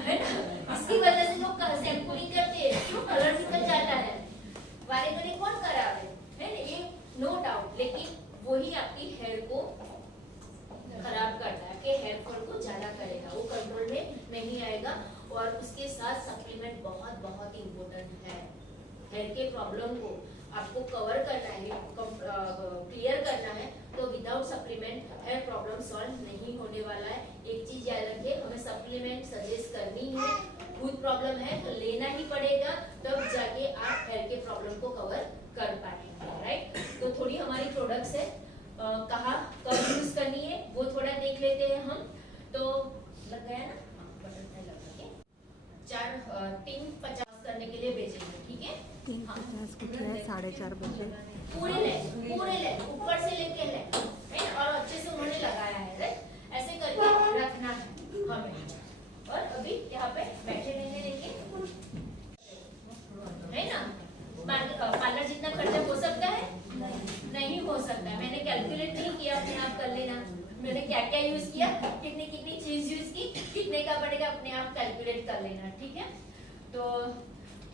है ना, इसकी वजह से लोग शैम्पू नहीं करते, क्यों? कलर निकल जाता है, वारे घड़ी कौन करावे है ना, ये नो डाउट। लेकिन वही आपकी हेयर को खराब करता है, कि हेयर फॉल को ज्यादा करेगा, वो कंट्रोल में नहीं आएगा। और उसके साथ सप्लीमेंट बहुत बहुत इम्पोर्टेंट है। हेयर के प्रॉब्लम को आपको कवर करना है, क्लियर करना है, तो without supplement hair problem solve नहीं होने वाला है। एक चीज याद रखिए, हमें सप्लीमेंट सजेस्ट करनी है, खुद प्रॉब्लम है तो लेना ही पड़ेगा, तब जाके आप हेयर के प्रॉब्लम को कवर कर पाएंगे, राइट। तो थोड़ी हमारी प्रोडक्ट्स है, कहाँ कब यूज करनी है वो थोड़ा देख लेते हैं हम। तो लग गया ना, बटरफ्लाई लगा के 3:50 करने के लिए भेजेंगे, ठीक है। 3:50 कुछ है, 4:30 बजे। पूरे ले ऊपर से लेके ले, है ना, और अच्छे से उन्होंने लगाया है, राइट। ऐसे करके रखना है हमें। और अभी यहाँ पे बैठे रहने देंगे, है ना। पार्लर जितना खर्चा हो सकता है नहीं हो सकता। मैंने कैलकुलेट नहीं किया, अपने आप कर लेना। मैंने क्या क्या यूज किया, कितनी चीज यूज की, कितने का पड़ेगा, अपने आप कैलकुलेट कर लेना, ठीक है। तो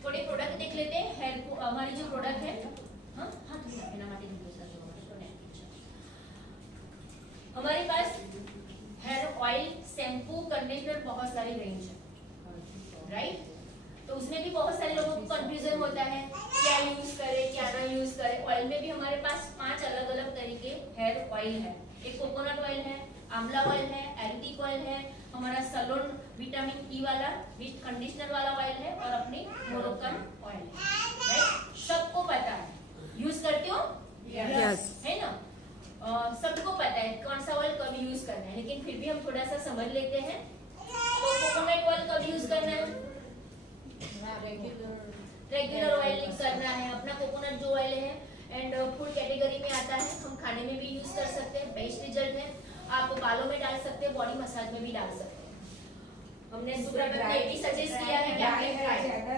थोड़े प्रोडक्ट देख लेते हैं। हेयर को हमारी जो प्रोडक्ट है, हमारे पास हेयर ऑयल, शैम्पू, कंडीशनर, बहुत सारी रेंज है, राइट। तो उसमें भी बहुत सारे लोगों को कंफ्यूजन होता है, क्या यूज करें क्या ना यूज करें। ऑयल में भी हमारे पास 5 अलग अलग तरीके हेयर ऑयल है। एक कोकोनट ऑयल है, आंवला ऑयल है, एलोवेरा ऑयल है, हमारा सलोन विटामिन ई वाला विथ कंडीशनर वाला ऑयल है, और अपनी मोरोक्कन ऑयल है, राइट। सबको पता है, यूज करते हो यस, है ना। सबको पता है कौन सा ऑयल कब यूज करना है, लेकिन फिर भी हम थोड़ा सा समझ लेते हैं। तो कोकोनट ऑयल कब यूज करना है, रेगुलर ऑयल करना है। अपना कोकोनट जो ऑयल है एंड फूड कैटेगरी में आता है, हम खाने में भी यूज कर सकते हैं, बेस्ट रिजल्ट है। आप बालों में डाल सकते हैं, बॉडी मसाज में भी डाल सकते हैं। हमने सुब्रत ने ये भी सजेस्ट किया है कि आपके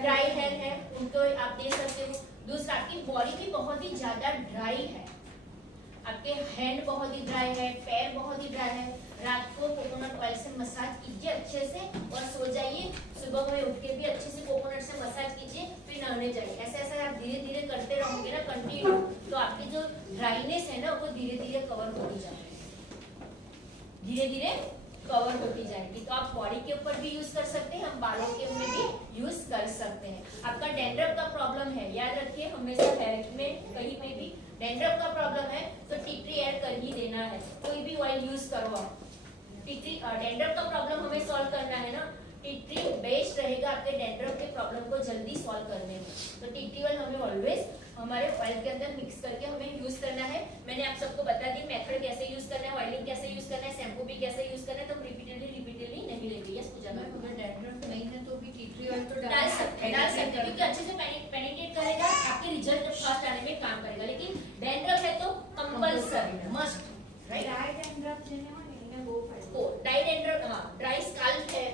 ड्राई हेयर है उनको आप दे सकते हो। दूसरा, आपकी बॉडी भी बहुत ही ज्यादा ड्राई है, आपके हैंड बहुत ही ड्राई है, पैर बहुत ही ड्राई है, रात को कोकोनट ऑयल से मसाज कीजिए अच्छे से और सो जाइए। सुबह में उठ के भी अच्छे आपकी जो ड्राइनेस है ना वो धीरे धीरे कवर होती जाएगी, धीरे धीरे कवर होती जाएगी। तो आप बॉडी के ऊपर भी यूज कर सकते हैं, हम बालों के में भी यूज कर सकते हैं। आपका डैंड्रफ का प्रॉब्लम है, याद रखिए हमेशा हेयर में कहीं पे भी डैंड्रफ का प्रॉब्लम है तो टी ट्री ऐड कर ही देना है, कोई भी ऑयल यूज करो आप। टी ट्री डैंड्रफ का प्रॉब्लम हमें सॉल्व करना है ना, टी ट्री बेस्ट रहेगा आपके डैंड्रफ के प्रॉब्लम को जल्दी सॉल्व करने में। तो टी ट्री ऑयल हमें ऑलवेज हमारे ऑयल के अंदर मिक्स करके हमें यूज करना है। मैंने आप सबको बता दी मेथड कैसे यूज करना है, ऑयलिंग कैसे यूज करना है, शैम्पू भी कैसे यूज करना है, तो हम रिपीटेडली नहीं लेंगे। यस पूजा मैम, अगर डैंड्रफ नहीं है तो भी टी ट्री ऑयल तो डाल सकते हैं क्योंकि अच्छे से पेनिट्रेट करेगा, आपके रिजल्ट फास्ट आने में काम करेगा। लेकिन डैंड्रफ है तो compulsory must, right. Dry dandruff જેને હોય ને એને બહુ ફાયદો ओ ड्राई डैंड्रफ, हाँ ड्राई स्कैल्प है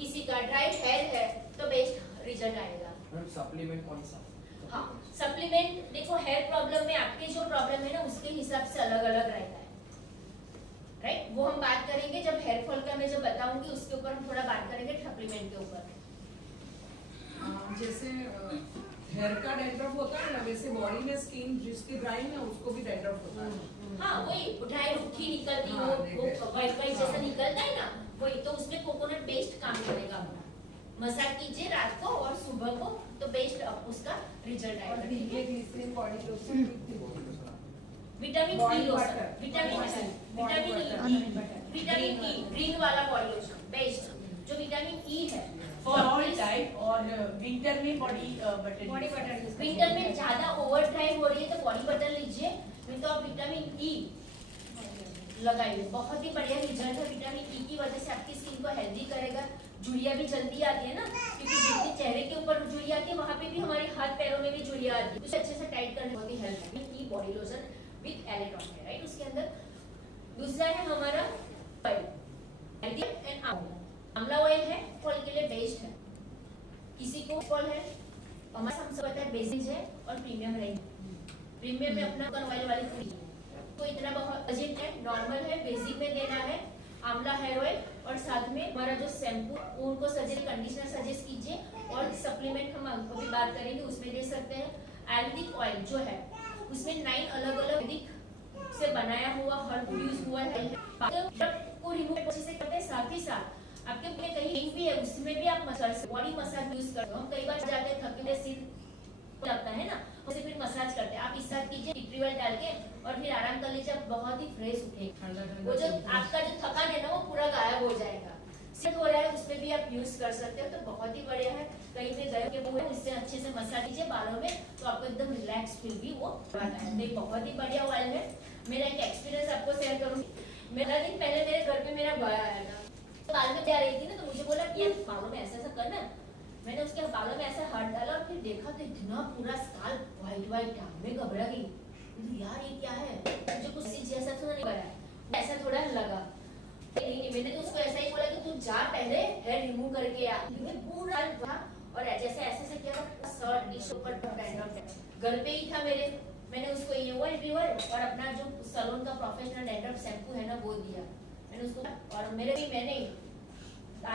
किसी का, ड्राई हेयर है तो बेस्ट रिजल्ट आएगा। मैम सप्लीमेंट कौन सा? हाँ सप्लीमेंट देखो हेयर प्रॉब्लम में आपके जो प्रॉब्लम है ना उसके हिसाब से अलग अलग रहता है, राइट। वो हम बात करेंगे जब हेयर फॉल का मैं जब बताऊंगी उसके ऊपर हम थोड़ा बात करेंगे सप्लीमेंट के ऊपर। जैसे हेयर का डैंड्रफ होता है ना, वैसे बॉडी में स्किन जिसकी ड्राई है उसको भी डैंड्रफ होता है। हाँ वही ड्राई रुखी निकलती हाँ, वो वाइट वाइट जैसा निकलता है ना वही, तो उसमें कोकोनट बेस्ट काम करेगा। मसाज कीजिए रात को और सुबह को तो बेस्ट उसका रिजल्ट और आएगा। DJ glycerin body lotion vitamin Body E lotion, butter. Vitamin Body E, butter. Vitamin E green वाला बॉडी लोशन बेस्ट, जो विटामिन ई है फॉर ऑल टाइप। और विंटर में body butter, body butter use. Winter में ज्यादा over dry हो रही है तो बॉडी बटर लीजिए, नहीं तो आप विटामिन ई लगाइए, बहुत ही बढ़िया रिजल्ट है। विटामिन ई की वजह से आपकी स्किन को हेल्दी करेगा, झुर्रियां भी जल्दी आती है ना, क्योंकि जितनी चेहरे के ऊपर झुर्रियां आती है वहां पे भी हमारे हाथ पैरों में भी झुर्रियां आती है, उसे अच्छे से टाइट करने में भी हेल्प है। ई बॉडी लोशन विद एलेटॉन है, राइट। उसके अंदर दूसरा है हमारा ऑयल एंड आंवला ऑयल है, फॉल के लिए बेस्ट है। किसी को फॉल है, हमारा हमसे पता है बेसिक है और प्रीमियम रेंज। प्रीमियम में अपना ऑयल वाली फ्री तो इतना बहुत बजट है, नॉर्मल है, बेसिक में देना है आंवला हेयर ऑयल। और साथ में हमारा जो शैम्पू उनको सजेस्ट कंडीशनर सजेस्ट कीजिए, और सप्लीमेंट हम अभी बात करेंगे उसमें दे सकते हैं। आयुर्वेदिक ऑयल जो है उसमें 9 अलग अलग आयुर्वेदिक से बनाया हुआ हर्ब यूज हुआ है, को रिमूव अच्छे से करते हैं। साथ ही साथ आपके में कहीं लिंक भी है उसमें भी आप मसाज बॉडी मसाज यूज करते हो। हम कई बार जाते हैं थके हुए सिर जाता है ना, उसे फिर मसाज करते हैं। आप इस साथ कीजिए टी ट्री ऑयल डाल के और फिर आराम कर लीजिए, आप बहुत ही फ्रेश उठेगा। वो जो आपका जो थकान है ना वो पूरा गायब हो जाएगा। सेट हो रहा है उसमें भी आप यूज कर सकते हो, तो बहुत ही बढ़िया है। कहीं पे गए के मुंह है उससे अच्छे से मसाज कीजिए बालों में, तो आपको एकदम रिलैक्स फील भी वो आता है। तो बहुत ही बढ़िया ऑयल है। मेरा एक एक्सपीरियंस आपको शेयर करूंगी। मेरा दिन पहले मेरे घर पे मेरा बॉय आया था, बाल में जा रही थी ना, तो मुझे बोला कि यार बालों में ऐसा ऐसा करना। मैंने उसके बालों में ऐसा हाथ डाला और फिर देखा तो इतना पूरा स्काल्प व्हाइट व्हाइट था। मैं घबरा गई, यार ये क्या है, मुझे कुछ चीज ऐसा तो नहीं पड़ा, ऐसा थोड़ा लगा। नहीं, मैंने तो उसको ऐसा ही बोला कि तू जा पहले हेयर रिमूव करके आ, क्योंकि पूरा और जैसे ऐसे से क्या शर्ट टी शर्ट पर घर पे ही था मेरे। मैंने उसको ये रिवर और अपना जो सैलून का प्रोफेशनल डैंड्रफ शैम्पू है ना वो दिया मैंने उसको, और मेरे भी मैंने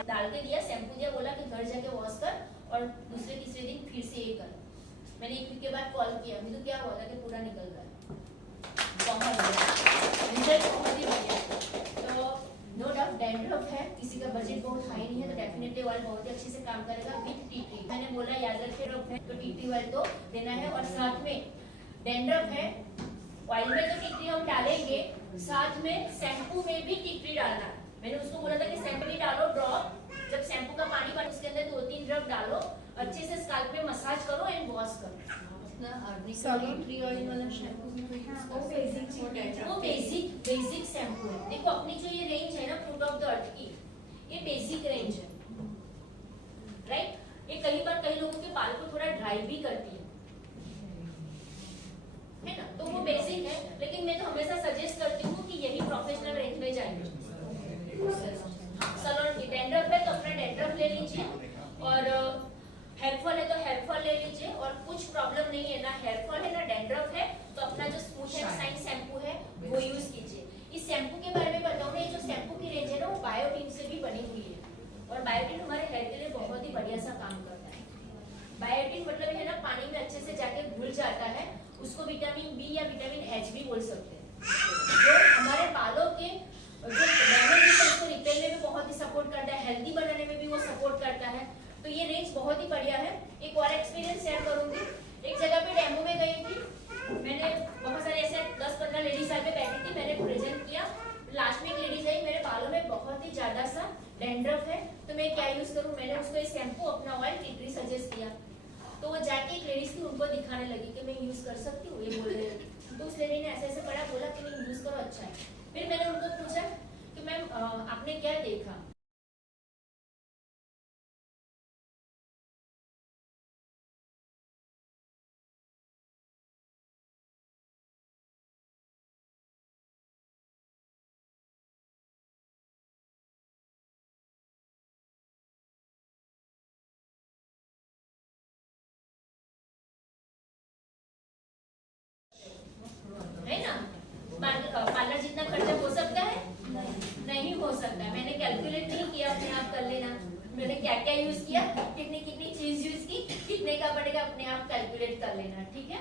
डाल के दिया, शैम्पू दिया, बोला कि घर जाके वॉश कर और दूसरे तीसरे दिन फिर से ये कर। मैंने एक वीक के बाद कॉल किया, मुझे तो क्या हुआ था कि पूरा निकल गया, बहुत बढ़िया रिजल्ट, बहुत ही बढ़िया। तो नो डाउट डैंड्रफ है, किसी का बजट बहुत हाई नहीं है तो डेफिनेटली ऑयल बहुत ही अच्छे से काम करेगा विद टी ट्री। मैंने बोला याद रखे है तो टी ट्री ऑयल तो देना है, और साथ में डैंड्रफ है ऑयल में तो टी ट्री हम डालेंगे, साथ में शैम्पू में भी टी ट्री डालना। मैंने उसको बोला था कि शैम्पू भी डालो ड्रॉप, जब शैम्पू का पानी बने उसके अंदर 2-3 ड्रॉप डालो, अच्छे से स्काल्प में मसाज करो एंड वॉश करो। ट्री ऑयल वाला शैम्पू भी कोई यूज कर सकते हैं। वो बेसिक शैम्पू है। देखो अपनी जो ये रेंज है ना फ्रूट ऑफ द अर्थ की, ये बेसिक रेंज है, राइट। ये कई बार कई लोगों के बाल को थोड़ा ड्राई भी करती है ना, तो वो बेसिक है। लेकिन मैं तो हमेशा सजेस्ट करती हूँ कि यही प्रोफेशनल रेंज में जाइए। सैलून की डैंड्रफ है तो अपना डैंड्रफ ले लीजिए, और हेयरफॉल है तो हेयरफॉल ले लीजिए, और कुछ प्रॉब्लम नहीं है ना हेयरफॉल है ना डैंड्रफ है तो अपना जो स्मूथ एंड शाइन शैम्पू है वो यूज कीजिए। इस शैम्पू के बारे में बताऊँ ना, ये जो शैम्पू की रेंज है ना वो बायोटिन से भी बनी हुई है, और बायोटिन हमारे हेयर के लिए बहुत ही बढ़िया सा काम करता है। बायोटिन मतलब है ना पानी में अच्छे से जाके घुल जाता है, उसको विटामिन बी या विटामिन एच भी बोल सकते हैं, जो हमारे बालों के जो डैमेज है उसको रिपेयर में भी बहुत ही सपोर्ट करता है, हेल्दी बनाने में भी वो सपोर्ट करता है। तो ये रेंज बहुत ही बढ़िया है। एक और एक्सपीरियंस शेयर करूंगी। एक जगह पे डेमो में गई थी, मैंने बहुत सारे ऐसे 10-15 लेडीज आगे बैठी थी, मैंने प्रेजेंट किया। लास्ट में एक लेडीज आई, मेरे बालों में बहुत ही ज्यादा सा डैंड्रफ है, तो मैं क्या यूज करूं। मैंने उसको ये शैम्पू अपना ऑयल टी ट्री सजेस्ट किया, तो वो जाके एक लेडीज थी, उनको दिखाने लगी कि मैं यूज कर सकती हूँ, ये बोल रही थी। तो उस लेडी ने ऐसे ऐसे पढ़ा, बोला कि नहीं यूज करो, अच्छा है। फिर मैंने उनको पूछा कि मैम आपने क्या देखा। है ना, पार्लर जितना खर्चा हो सकता है, नहीं हो सकता। मैंने कैलकुलेट नहीं किया, अपने आप कर लेना। मैंने क्या क्या यूज किया, कितनी कितनी चीज यूज की, कितने का पड़ेगा, अपने आप कैलकुलेट कर लेना, ठीक है।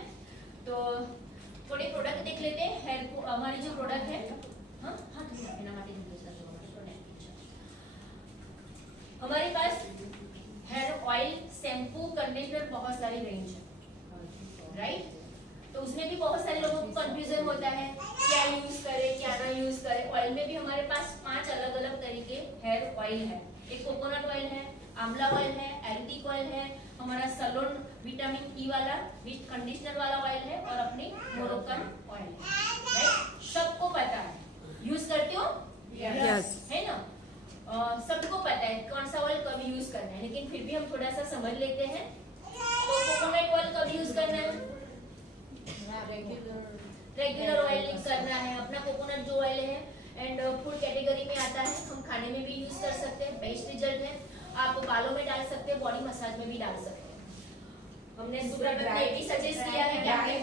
तो थोड़े प्रोडक्ट देख लेते हैं। हेयर को हमारी जो प्रोडक्ट है, हाँ हाँ हमारे पास हेयर ऑयल, शैम्पू, कंडीशनर, बहुत सारी रेंज है, राइट। तो उसमें भी बहुत सारे लोगों को कंफ्यूजन होता है, क्या यूज करें क्या ना यूज करें। ऑयल में भी हमारे पास 5 अलग अलग तरीके हेयर ऑयल है। एक कोकोनट ऑयल है, आंवला ऑयल है, एलोवेरा ऑयल है, हमारा सलोन विटामिन ई वाला विथ कंडीशनर वाला ऑयल है, और अपनी मोरोक्कन ऑयल है, राइट। सबको पता है, यूज करते हो, Yes. है ना। सबको पता है कौन सा ऑयल कब यूज करना है, लेकिन फिर भी हम थोड़ा सा समझ लेते हैं। तो कोकोनट ऑयल कब यूज करना है, रेगुलर ऑयलिंग करना है। अपना कोकोनट जो ऑयल है एंड फूड कैटेगरी में आता है, हम खाने में भी यूज कर सकते हैं, बेस्ट रिजल्ट है। आप बालों में डाल सकते हैं, बॉडी मसाज में भी डाल सकते हैं। हमने सुब्रत ने ये भी सजेस्ट किया है कि आपके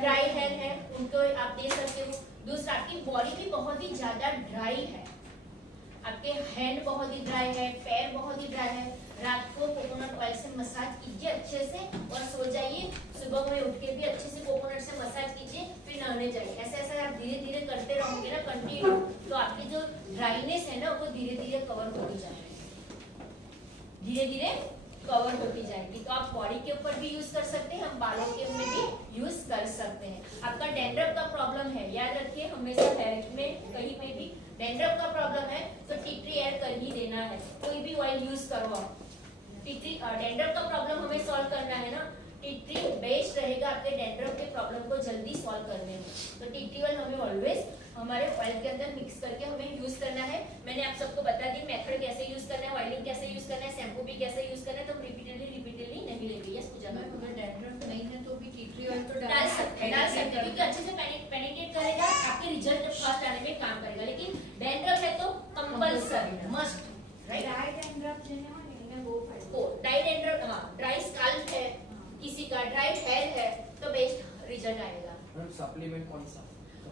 ड्राई हेयर है उनको आप दे सकते हो। दूसरा, आपकी बॉडी भी बहुत ही ज्यादा ड्राई है, आपके हैंड बहुत ही ड्राई है, पैर बहुत ही ड्राई है, रात को कोकोनट ऑयल से मसाज कीजिए अच्छे से और सो जाइए। सुबह में उठ के भी अच्छे से कोकोनट से मसाज कीजिए, फिर नहाने जाइए। ऐसे ऐसे आप धीरे धीरे करते रहोगे ना कंटिन्यू, तो आपकी जो ड्राइनेस है ना वो धीरे धीरे कवर होती जाएगी, धीरे धीरे कवर होती जाएगी। तो आप बॉडी के ऊपर भी यूज कर सकते हैं, हम बालों के में भी यूज कर सकते हैं। आपका डैंड्रफ का प्रॉब्लम है, याद रखिए हमेशा हेयर में कहीं पे भी डैंड्रफ का प्रॉब्लम है तो टी ट्री एड कर ही देना है। कोई भी ऑयल यूज करो आप। टी ट्री डैंड्रफ का प्रॉब्लम हमें सॉल्व करना है ना, टी ट्री बेस्ट रहेगा आपके डैंड्रफ के प्रॉब्लम को जल्दी सॉल्व करने में। तो टी ट्री ऑयल हमें ऑलवेज हमारे ऑयल के अंदर मिक्स करके हमें यूज करना है। मैंने आप सबको बता दी मेथड कैसे यूज करना है, ऑयलिंग कैसे यूज करना है, शैम्पू भी कैसे यूज करना है, तो रिपीटेडली नहीं लेंगे। यस पूजा मैम, अगर डैंड्रफ नहीं है तो भी टी ट्री ऑयल तो डाल सकते हैं क्योंकि अच्छे से पेनिट्रेट करेगा, आपके रिजल्ट फास्ट आने में काम करेगा। लेकिन डैंड्रफ है तो compulsory must, right. Dry dandruff જેને હોય ને એને બહુ ફાયદો को ड्राई डैंड्रफ, हाँ ड्राई स्कैल्प है, किसी का ड्राई हेयर है तो बेस्ट रिजल्ट आएगा। सप्लीमेंट कौन सा?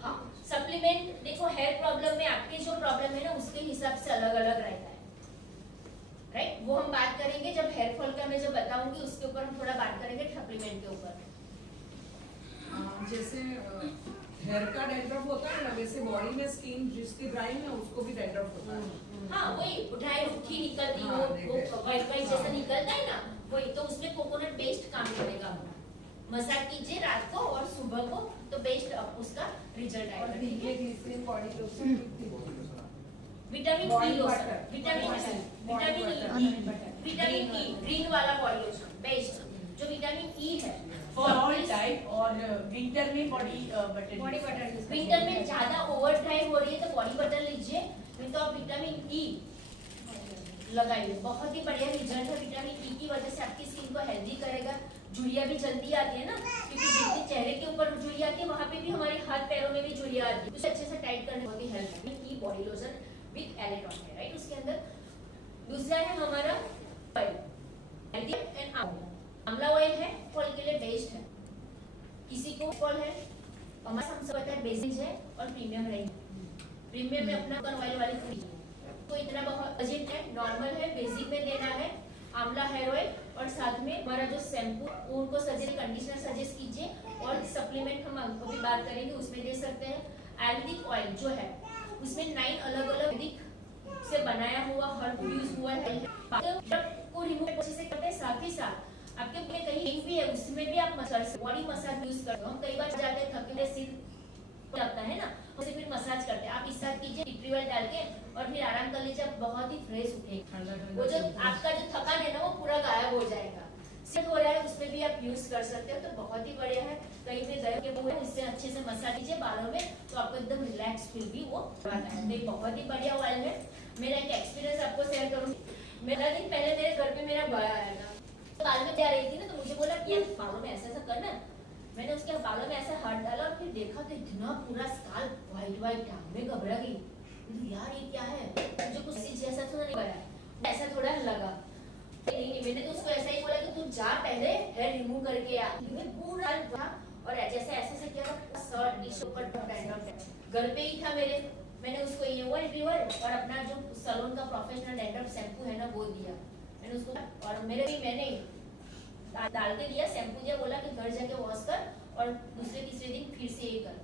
हाँ सप्लीमेंट देखो, हेयर प्रॉब्लम में आपके जो प्रॉब्लम है ना उसके हिसाब से अलग अलग रहता है, राइट। वो हम बात करेंगे जब हेयर फॉल का मैं जो बताऊंगी उसके ऊपर हम थोड़ा बात करेंगे सप्लीमेंट के ऊपर। जैसे हेयर का डैंड्रफ होता है ना, वैसे बॉडी में स्किन जिसकी ड्राई है उसको भी डैंड्रफ होता है। हाँ वही ड्राई उठी निकलती हाँ, वो वाइट वाइट जैसा निकलता है ना, वही तो उसमें कोकोनट बेस्ट काम करेगा। मसाज कीजिए रात को और सुबह को तो बेस्ट उसका रिजल्ट और आएगा। DK glycerine body lotion vitamin Body E lotion, butter. Vitamin Body butter. Vitamin E green वाला बॉडी लोशन बेस्ट। जो विटामिन ई है फॉर ऑल टाइप, और विंटर में body butter, body butter, winter में ज्यादा ओवर ड्राई हो रही है तो बॉडी बटर लीजिए, नहीं तो आप विटामिन ई लगाइए, बहुत ही बढ़िया रिजल्ट है। विटामिन ई की वजह से आपकी स्किन को हेल्दी करेगा। झुर्रियां भी जल्दी आती है ना, क्योंकि जितने चेहरे के ऊपर झुर्रियां आती है वहां पे भी हमारे हाथ पैरों में भी झुर्रियां आती है, उसे अच्छे से टाइट करने में हेल्प है। ई बॉडी लोशन विद एलेटॉन है, राइट। उसके अंदर दूसरा है हमारा ऑयल एंड आंवला ऑयल है, फॉल के लिए बेस्ट है। किसी को फॉल है, हमारा हमसे पता है बेसिक है और प्रीमियम रेंज। प्रीमियम में अपना ऑयल वाली तो इतना बहुत बजट है, नॉर्मल है, बेसिक में देना है। आंवला हेयर ऑयल और साथ में हमारा जो शैम्पू उनको सजेस्ट कंडीशनर सजेस्ट कीजिए, और सप्लीमेंट हम आपको भी बात करेंगे उसमें दे सकते हैं। आयुर्वेदिक ऑयल जो है उसमें 9 अलग अलग आयुर्वेदिक से बनाया हुआ हर्ब यूज हुआ है को रिमूव अच्छे से करते हैं। साथ ही साथ आपके में कहीं भी है उसमें भी आप मसाज बॉडी मसाज यूज करते हो। हम कई बार जाते हैं थके हुए सिर लगता है ना, उसे फिर मसाज करते हैं। आप इस साथ कीजिए टी ऑयल डाल के और फिर आराम कर लीजिए, आप बहुत ही फ्रेश उठेगा। वो जो आपका जो थकान है ना वो पूरा गायब हो जाएगा। सेट हो रहा है उसमें भी आप यूज कर सकते हो, तो बहुत ही बढ़िया है। कहीं पे गए के मुंह है इससे अच्छे से मसाज कीजिए बालों में, तो आपको एकदम रिलैक्स फील भी वो आता है। तो बहुत ही बढ़िया ऑयल है। मेरा एक एक्सपीरियंस आपको शेयर करूंगी। मेरा दिन पहले मेरे घर पे मेरा बड़ा आया था, बाल में जा रही थी ना, तो मुझे बोला कि बालों में ऐसा ऐसा करना। मैंने उसके बालों में ऐसा हाथ डाला और फिर देखा तो इतना पूरा स्काल्प व्हाइट व्हाइट था। मैं घबरा गई, यार ये क्या है, मुझे कुछ जैसा तो नहीं लगा, ऐसा थोड़ा लगा। नहीं, मैंने तो उसको ऐसा ही बोला कि तू जा पहले हेयर रिमूव करके आ। मैं पूरा था और जैसे ऐसे किया था, शर्ट टी शर्ट घर पे ही था मेरे। मैंने उसको ये रिमूवर और अपना जो सैलून का प्रोफेशनल डैंड्रफ शैम्पू है ना वो दिया मैंने उसको, और मैंने डाल के दिया, शैम्पू दिया, बोला कि घर जाके वॉश कर और दूसरे तीसरे दिन फिर से ये कर।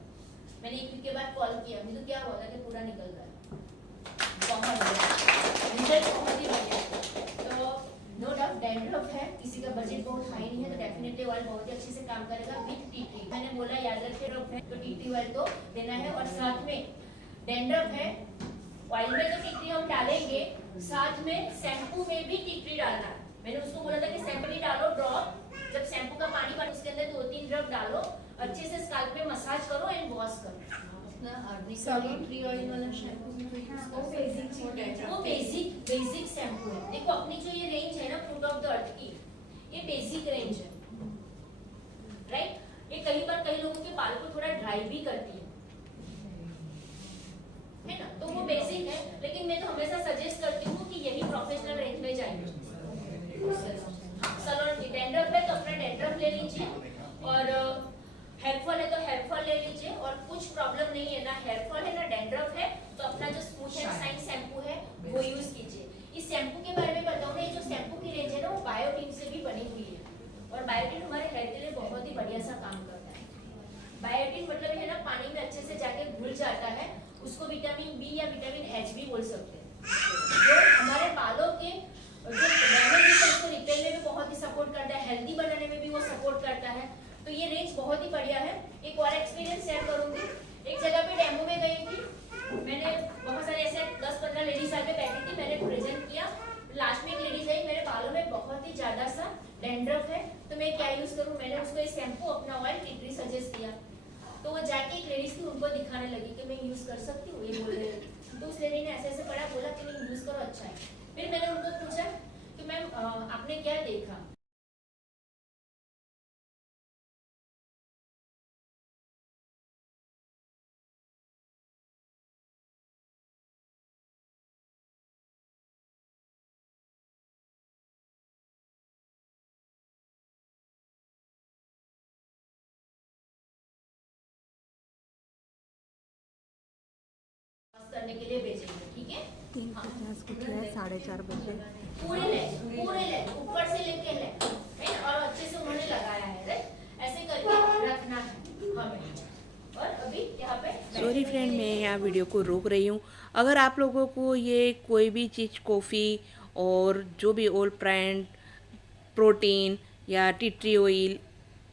मैंने एक वीक के बाद कॉल किया, मुझे क्या बोला कि पूरा निकल रहा है, बहुत रिजल्ट बहुत ही बढ़िया। तो नो डाउट डैंड्रफ है, किसी का बजट बहुत हाई नहीं है तो डेफिनेटली ऑयल बहुत ही अच्छे से काम करेगा विद टी ट्री। मैंने बोला याद रखिए है तो टी ट्री ऑयल तो देना है, और साथ में डैंड्रफ है ऑयल में तो टी ट्री हम डालेंगे, साथ में शैम्पू में भी टी ट्री डालना है। मैंने उसको बोला था कि शैम्पू भी डालो ड्रॉप, जब शैम्पू का पानी पड़े उसके अंदर 2-3 ड्रॉप डालो, अच्छे से स्काल्प में मसाज करो एंड वॉश करो। ट्री ऑयल वाला शैम्पू भी वो बेसिक शैम्पू है। देखो अपनी जो ये रेंज है ना फ्रूट ऑफ द अर्थ की, ये बेसिक रेंज है, राइट। ये कई लोगों के बाल को थोड़ा ड्राई भी करती है ना, तो वो बेसिक है। लेकिन मैं तो हमेशा सजेस्ट करती हूँ कि यही प्रोफेशनल रेंज में जाइए। सैलून डैंड्रफ है तो अपना डैंड्रफ ले लीजिए, और हेयरफॉल है तो हेयरफॉल ले लीजिए, और कुछ प्रॉब्लम नहीं है ना हेयरफॉल है ना डैंड्रफ है तो अपना जो स्मूथ एंड शाइन शैम्पू है वो यूज कीजिए। इस शैम्पू के बारे में बताऊँ ना, ये जो शैम्पू की रेंज है ना वो बायोटिन से भी बनी हुई है, और बायोटिन हमारे हेयर के लिए बहुत ही बढ़िया सा काम करता है। बायोटिन मतलब है ना पानी में अच्छे से जाके घुल जाता है, उसको विटामिन बी या विटामिन एच भी बोल सकते हैं, जो हमारे बालों के जो डैमेज है उसको रिपेयर में भी बहुत ही सपोर्ट करता है, हेल्दी बनाने में भी वो सपोर्ट करता है। तो ये रेंज बहुत ही बढ़िया है। एक और एक्सपीरियंस शेयर करूंगी। एक जगह पे डेमो में गई थी, मैंने बहुत सारे ऐसे 10-15 लेडीज साथ में बैठी थी, मैंने प्रेजेंट किया। लास्ट में एक लेडीज आई, मेरे बालों में बहुत ही ज्यादा सा डैंड्रफ है तो मैं क्या यूज करूँ, मैंने उसको ये शैम्पू अपना ऑयल टी ट्री सजेस्ट किया। तो वो जाके एक लेडीज थी उनको दिखाने लगी कि मैं यूज कर सकती हूँ, ये बोल रहे थे। तो उस लेडी ने ऐसे ऐसे पढ़ा, बोला कि नहीं यूज करो अच्छा है। फिर मैंने उनको पूछा कि मैम आपने क्या देखा, करने के लिए भेजेंगे, ठीक है। 3:50 को किया 4:30 बजे। पूरे ले ऊपर से लेके ले, और अच्छे से उन्होंने लगाया है, राइट। ऐसे करके रखना है हमें। और अभी यहाँ पे सॉरी फ्रेंड, मैं यहाँ वीडियो को रोक रही हूँ। अगर आप लोगों को ये कोई भी चीज़ कॉफ़ी और जो भी ऑयल ब्रांड प्रोटीन या टी ट्री ऑयल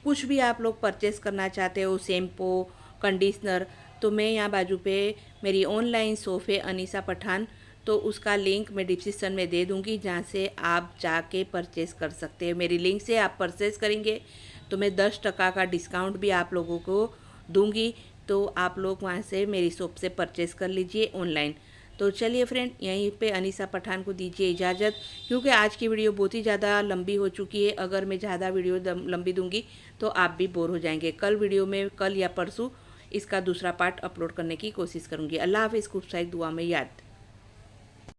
कुछ भी आप लोग परचेस करना चाहते हो, शैम्पू कंडीशनर, तो मैं यहाँ बाजू पे मेरी ऑनलाइन शॉप है अनीसा पठान, तो उसका लिंक मैं डिस्क्रिप्शन में दे दूँगी, जहाँ से आप जाके परचेस कर सकते हो। मेरी लिंक से आप परचेस करेंगे तो मैं 10% का डिस्काउंट भी आप लोगों को दूँगी, तो आप लोग वहाँ से मेरी शॉप से परचेस कर लीजिए ऑनलाइन। तो चलिए फ्रेंड, यहीं पे अनीसा पठान को दीजिए इजाज़त, क्योंकि आज की वीडियो बहुत ही ज़्यादा लंबी हो चुकी है। अगर मैं ज़्यादा वीडियो लंबी दूँगी तो आप भी बोर हो जाएंगे। कल या परसों इसका दूसरा पार्ट अपलोड करने की कोशिश करूँगी। अल्लाह हाफ़िज़, खूब सारी दुआ में याद।